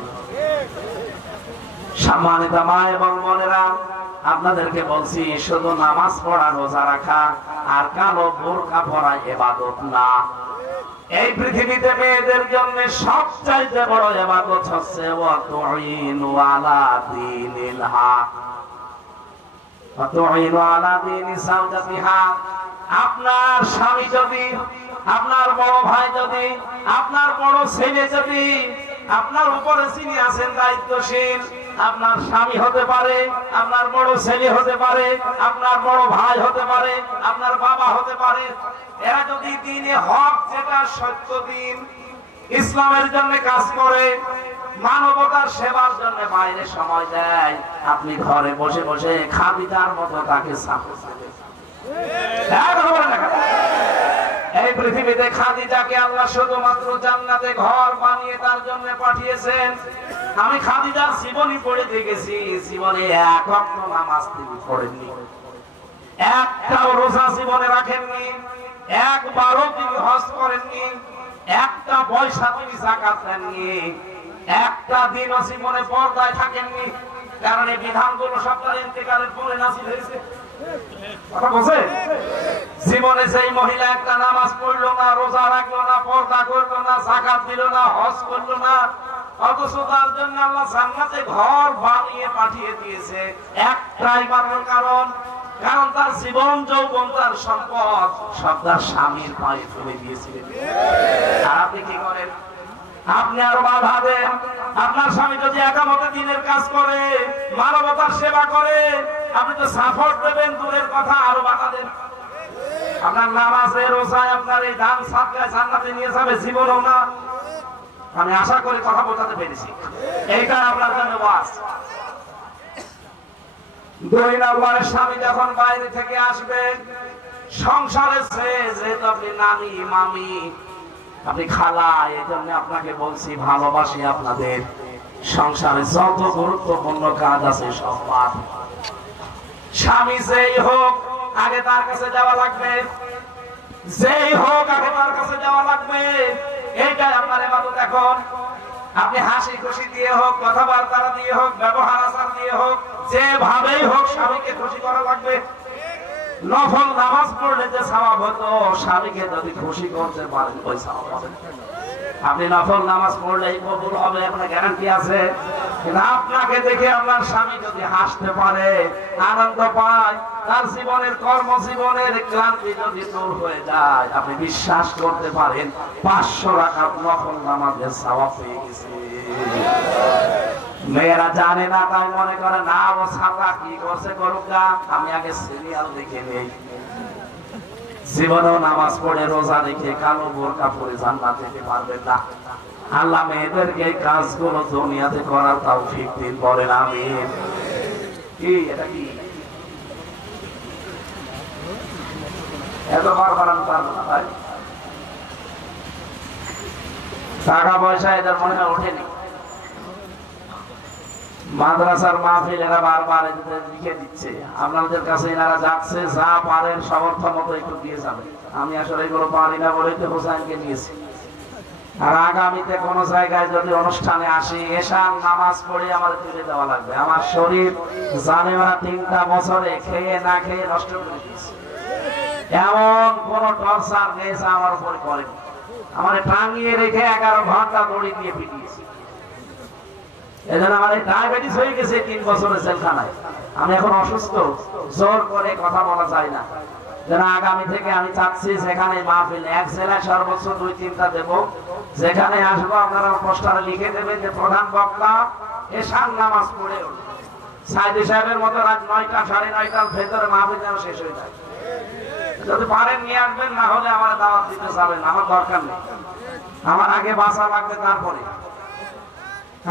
সম্মানিত মা এবং বোনেরা, আপনাদেরকে বলছি, শুধু নামাজ পড়া, রোজা রাখা আর কালো বোরকা পরা ইবাদত না। এই পৃথিবীতে মেয়েদের জন্য সবচাইতে বড় ইবাদত হচ্ছে ওয়াতুইনু আলা দীনিল হক। ওয়াতুইনু আলা দীনি সাওজাতিহা। আপনার স্বামী যদি, আপনার বড় ভাই যদি, আপনার বড় ছেলে যদি আপনার উপরে যিনি আছেন দায়িত্বশীল, আপনার স্বামী হতে পারে, আপনার বড় ছেলে হতে পারে, আপনার বড় ভাই হতে পারে, আপনার বাবা হতে পারে, এরা যদি দ্বীনে হক, যেটা সত্য দিন, ইসলামের জন্য কাজ করে, মানবতার সেবার জন্য বাইরে সময় দেয়, আপনি ঘরে বসে বসে খাদিজার মতো তাকে সাপোর্ট দেবেন। এই পৃথিবীতে খাদিজাকে আল্লাহ শুধুমাত্র জান্নাতে ঘর বানিয়ে তার জন্য পাঠিয়েছেন। আমি খাদিজার জীবনী পড়ে দেখেছি, জীবনে এক ওয়াক্ত নামাজ তিনি পড়েননি, একটাও রোজা জীবনে রাখেননি, একবারও তিনি হজ করেননি, একটা পয়সা তিনি যাকাত দেননি, একটা দিনও জীবনে পর্দায় থাকেননি। কারণ এই বিধানগুলো সব তার ইন্তেকালের পরে নাযিল হয়েছে। কথা বলছে, জীবনে সেই মহিলা একটা নামাজ পড়লো না, রোজা রাখলো না, পর্দা করলো না, যাকাত দিল না, হজ করলো না, অথচ তার জন্য আল্লাহ জান্নাতে ঘর বানিয়ে পাঠিয়ে দিয়েছে একটাই মাত্র কারণ, কারণ তার জীবন যৌবন, তার সম্পদ সব তার স্বামীর পায়ে ফেলে দিয়েছিলেন। আর আপনি কি করেন? আপনি আরো বাধা দেন। আপনার স্বামী যদি একামতে দিনের কাজ করে, মানবতার সেবা করে, আপনি তো সাপোর্ট দেবেন দূরের কথা, আরো বাধা দেন। আপনার নামাজে, রোজায়, আপনার এই দান সাদকায় জান্নাতে নিয়ে যাবে, জীবনও না। আমি আশা করি কথা বোঝাতে পেরেছি। এইটা আপনার জন্য ওয়াজ। 2 নম্বরে, স্বামী যখন বাইরে থেকে আসবে, সংসারে যেহেতু আপনি নানি, মামি, আপনি খালা, এই জন্য আপনাকে বলছি, ভালোবাসি আপনাদের। সংসারে যত গুরুত্বপূর্ণ কাজ আছে সব বাদ। স্বামী যেই হোক আগে তার কাছে যাওয়া লাগবে, যেই হোক আগে তার কাছে যাওয়া লাগবে। এইটাই আপনার ইবাদত। এখন আপনি হাসি খুশি দিয়ে হোক, কথাবার্তা দিয়ে হোক, ব্যবহার আচার দিয়ে হোক, যেভাবেই হোক স্বামীকে খুশি করা লাগবে। নফল নামাজ পড়লে যে সওয়াব হতো, স্বামীকে যদি খুশি করতে পারেন ওই সওয়াব হবে। আপনি নফল নামাজ পড়লেই কবুল হবে আপনার গ্যারান্টি আছে, কিন্তু আপনাকে দেখে আপনার স্বামী যদি হাসতে পারে, আনন্দ পায়, তার জীবনের কর্মজীবনের ক্লান্তি যদি দূর হয়ে যায়, আপনি বিশ্বাস করতে পারেন 500 রাকাত নফল নামাজের সওয়াব পেয়ে গেছে। মেয়েরা জানে না, তাই মনে করে না ও ছাত্রা কি করছে করুক না, আমি আগে সিরিয়াল দেখে নেই। জীবনেও নামাজ পড়ে রোজা রেখে কালো বোরকা পরে জান্নাত যেতে পারবেন না। আল্লাহ মেয়েদেরকে এই কাজগুলো দুনিয়াতে করার তৌফিক দিন, বলেন আমিন। কি এটা কি এত বারবার আমি পারবো না ভাই, টাকা পয়সা এদের মনে হয় ওঠেনি। মাদ্রাসার মাহফিল এরা বারবার এদের লিখে দিচ্ছে, আপনাদের কাছে এনারা যাচ্ছে, যা পারেন সমর্থ মতো একটু দিয়ে যাবেন। আমি আসলে এগুলো পারি না বলেই তো হোসাইনকে নিয়েছি। আর আগামীতে কোন জায়গায় যদি অনুষ্ঠানে আসি, এশার নামাজ পড়ে আমার তুলে দেওয়া লাগবে। আমার শরীর জানে না 3টা বছরে খেয়ে না খেয়ে নষ্ট করে দিয়েছে, এমন কোন টর্চার নেই আমার উপরে করেনি। আমার টাঙিয়ে রেখে 11 ঘন্টা দড়ি দিয়ে পিটিয়েছে। এজন্য আমার ডায়াবেটিস হয়ে গেছে 3 বছরের জেলখানায়। আমি এখন অসুস্থ, জোর করে কথা বলা যায় না। যেন আগামী থেকে আমি চাচ্ছি যেখানে মাহফিল, এক জেলায় সর্বোচ্চ 2-3টা দেব, যেখানে আসবো আপনারা পোস্টারে লিখে দেবেন যে প্রধান বক্তা এশার নামাজ পড়ে সাইদি সাহেবের মতো রাত 9টা 9:30টার ভেতরে মাহফিল যেন শেষ হয়ে যায়। যদি পারেন নিয়ে আসবেন, না হলে আমার দাওয়াত দিতে যাবেন, আমার দরকার নেই। আমার আগে বাঁচা লাগবে, তারপরে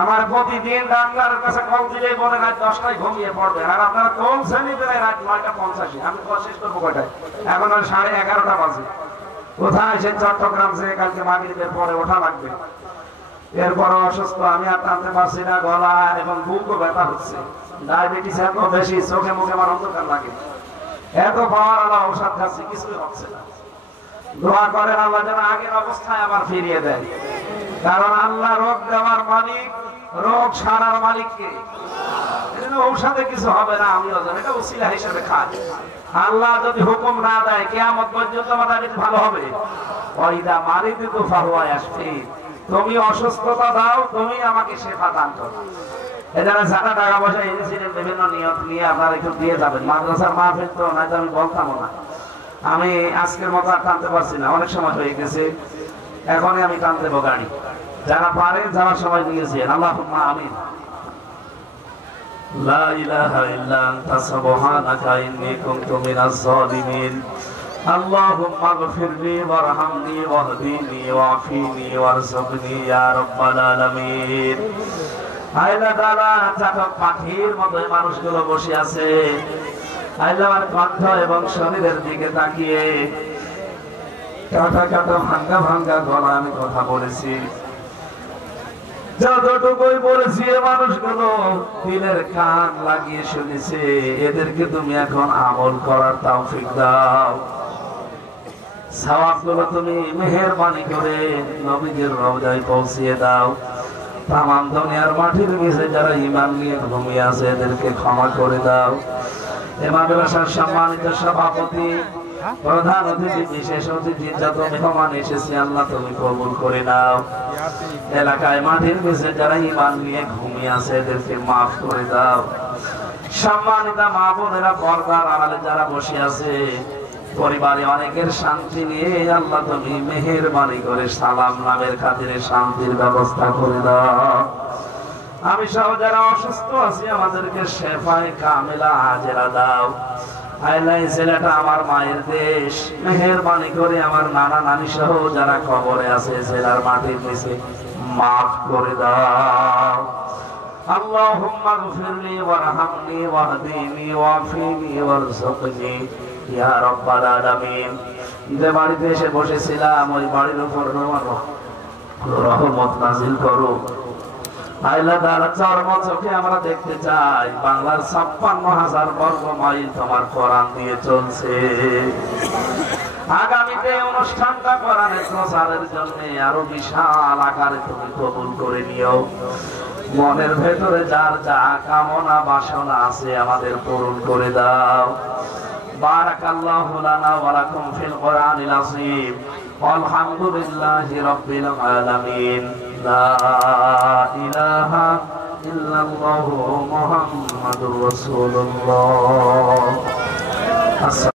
আমার প্রতিদিন ডাক্তারের কাছে কল দিলে বলে রাত 10টায় ঘুমিয়ে পড়বে। আর আপনারা কোন শ্রেণীতে রাত 9:85? আমি শেষ করবো কয়টায়? এখন 11:30 বাজে। কোথায় সে চট্টগ্রাম যে কালকে মাগরিবের পরে ওঠা লাগবে। এরপর অসুস্থ, আমি আর টানতে পারছি না, গলা এবং বুকও ব্যথা হচ্ছে। ডায়াবেটিস এত বেশি, চোখে মুখে আমার অন্ধকার লাগে। এত পাওয়ার আল্লাহ ঔষধ খাচ্ছি, কিছুই হচ্ছে না। দোয়া করেন আল্লাহ যেন আগের অবস্থায় আবার ফিরিয়ে দেয়, কারণ আল্লাহ রোগ দেওয়ার মালিক, রোগ সারার মালিককে। ঔষধে কিছু হবে না, আমিও জানি, এটা উসিলা হিসেবে খাই। আল্লাহ যদি হুকুম না দেয় কিয়ামত পর্যন্ত আমার ডায়াবেটিস ভালো হবে। ওয়াইদা মারিদতু ফাহুয়া ইয়াশফি, তুমি অসুস্থতা দাও, তুমি আমাকে শেফা দান করো। এজন্য যারা টাকা পয়সা এনেছিলেন বিভিন্ন নিয়ত নিয়ে আপনারা একটু দিয়ে যাবেন। মাদ্রাসার মাহফিল তো নয়তো আমি বলতাম না। আমি আজকের মতো আর টানতে পারছি না, অনেক সময় হয়ে গেছে, এখনই আমি টান দেবো গাড়ি। যারা পারেন যাওয়ার সময় নিয়েছেন, আল্লাহুম্মা আমিন। লা ইলাহা ইল্লা আনতা সুবহানাকা ইন্নী কুনতু মিনাজ জালিমিন। আল্লাহুম্মা গফিরলি ওয়ারহামনি ওয়াহদিনি ওয়াফিনি ওয়ারযুকনি ইয়া রাব্বাল আলামিন। আল্লাহ তাআলা চাতক পাখির মতো মানুষগুলো বসে আছে, আল্লাহর কণ্ঠ এবং শরীরের দিকে তাকিয়ে কাটা কাটা ভাঙ্গা ভাঙ্গা গলা আমি কথা বলেছি। যতটুকুই বলেছি এ মানুষগুলো দিলের কান লাগিয়ে শুনেছে, এদেরকে তুমি এখন আমল করার তৌফিক দাও। সওয়াবগুলো তুমি মেহেরবানি করে নবীদের রওজায় পৌঁছিয়ে দাও। তামাম দুনিয়ার মাটির নিচে যারা ঈমান নিয়ে ঘুমিয়ে আছে এদেরকে ক্ষমা করে দাও। এ মাদ্রাসার সম্মানিত সভাপতি, প্রধান অতিথি, বিশেষ অতিথি, যত মেহমান এসেছে আল্লাহ তুমি কবুল করে নাও। এলাকায় মাটির নিচে যারা ঈমান নিয়ে ঘুমিয়ে আছে এদেরকে মাফ করে দাও। সম্মানিত মা বোনেরা, পর্দার আড়ালে যারা বসে আছে, পরিবারে অনেকের শান্তি নিয়ে আল্লাহ তুমি মেহেরবানি করে সালাম নামের খাতিরে শান্তির ব্যবস্থা করে দাও। আমি সহ যারা অসুস্থ আছি আমাদেরকে শেফায়ে কামিলা আজেরা দাও। আল্লাহ এই ছেলেটা আমার মায়ের দেশ, মেহেরবানি করে আমার নানা নানি সহ যারা কবরে আছে জেলার মাটির নিচে মাফ করে দাও। আল্লাহুম্মা গফিরলি ওয়ারহামনি ওয়াহদিনি ওয়াফিনি ওয়ারযুকনি ইয়া রাব্বাল আলামিন। যে বাড়িতে এসে বসেছিলাম ওই বাড়ির উপর রহমত নাযিল করো। আল্লাহ তাআলা চরম চোখে আমরা দেখতে চাই বাংলার 56,000 বর্গ মাইল তোমার কোরআন দিয়ে চলছে। আগামীতে অনুষ্ঠানটা কোরআনের প্রচারের জন্য আরো বিশাল আকারে তুমি কবুল করে নিও। মনের ভেতরে যার যা কামনা বাসনা আছে আমাদের পূরণ করে দাও। বারাকাল্লাহু লানা ওয়া লাকুম ফিল কোরআনিল আযীম। আলহামদুলিল্লাহি রাব্বিল আলামিন। লা ইলাহা ইল্লাল্লাহু মুহাম্মাদুর রাসূলুল্লাহ।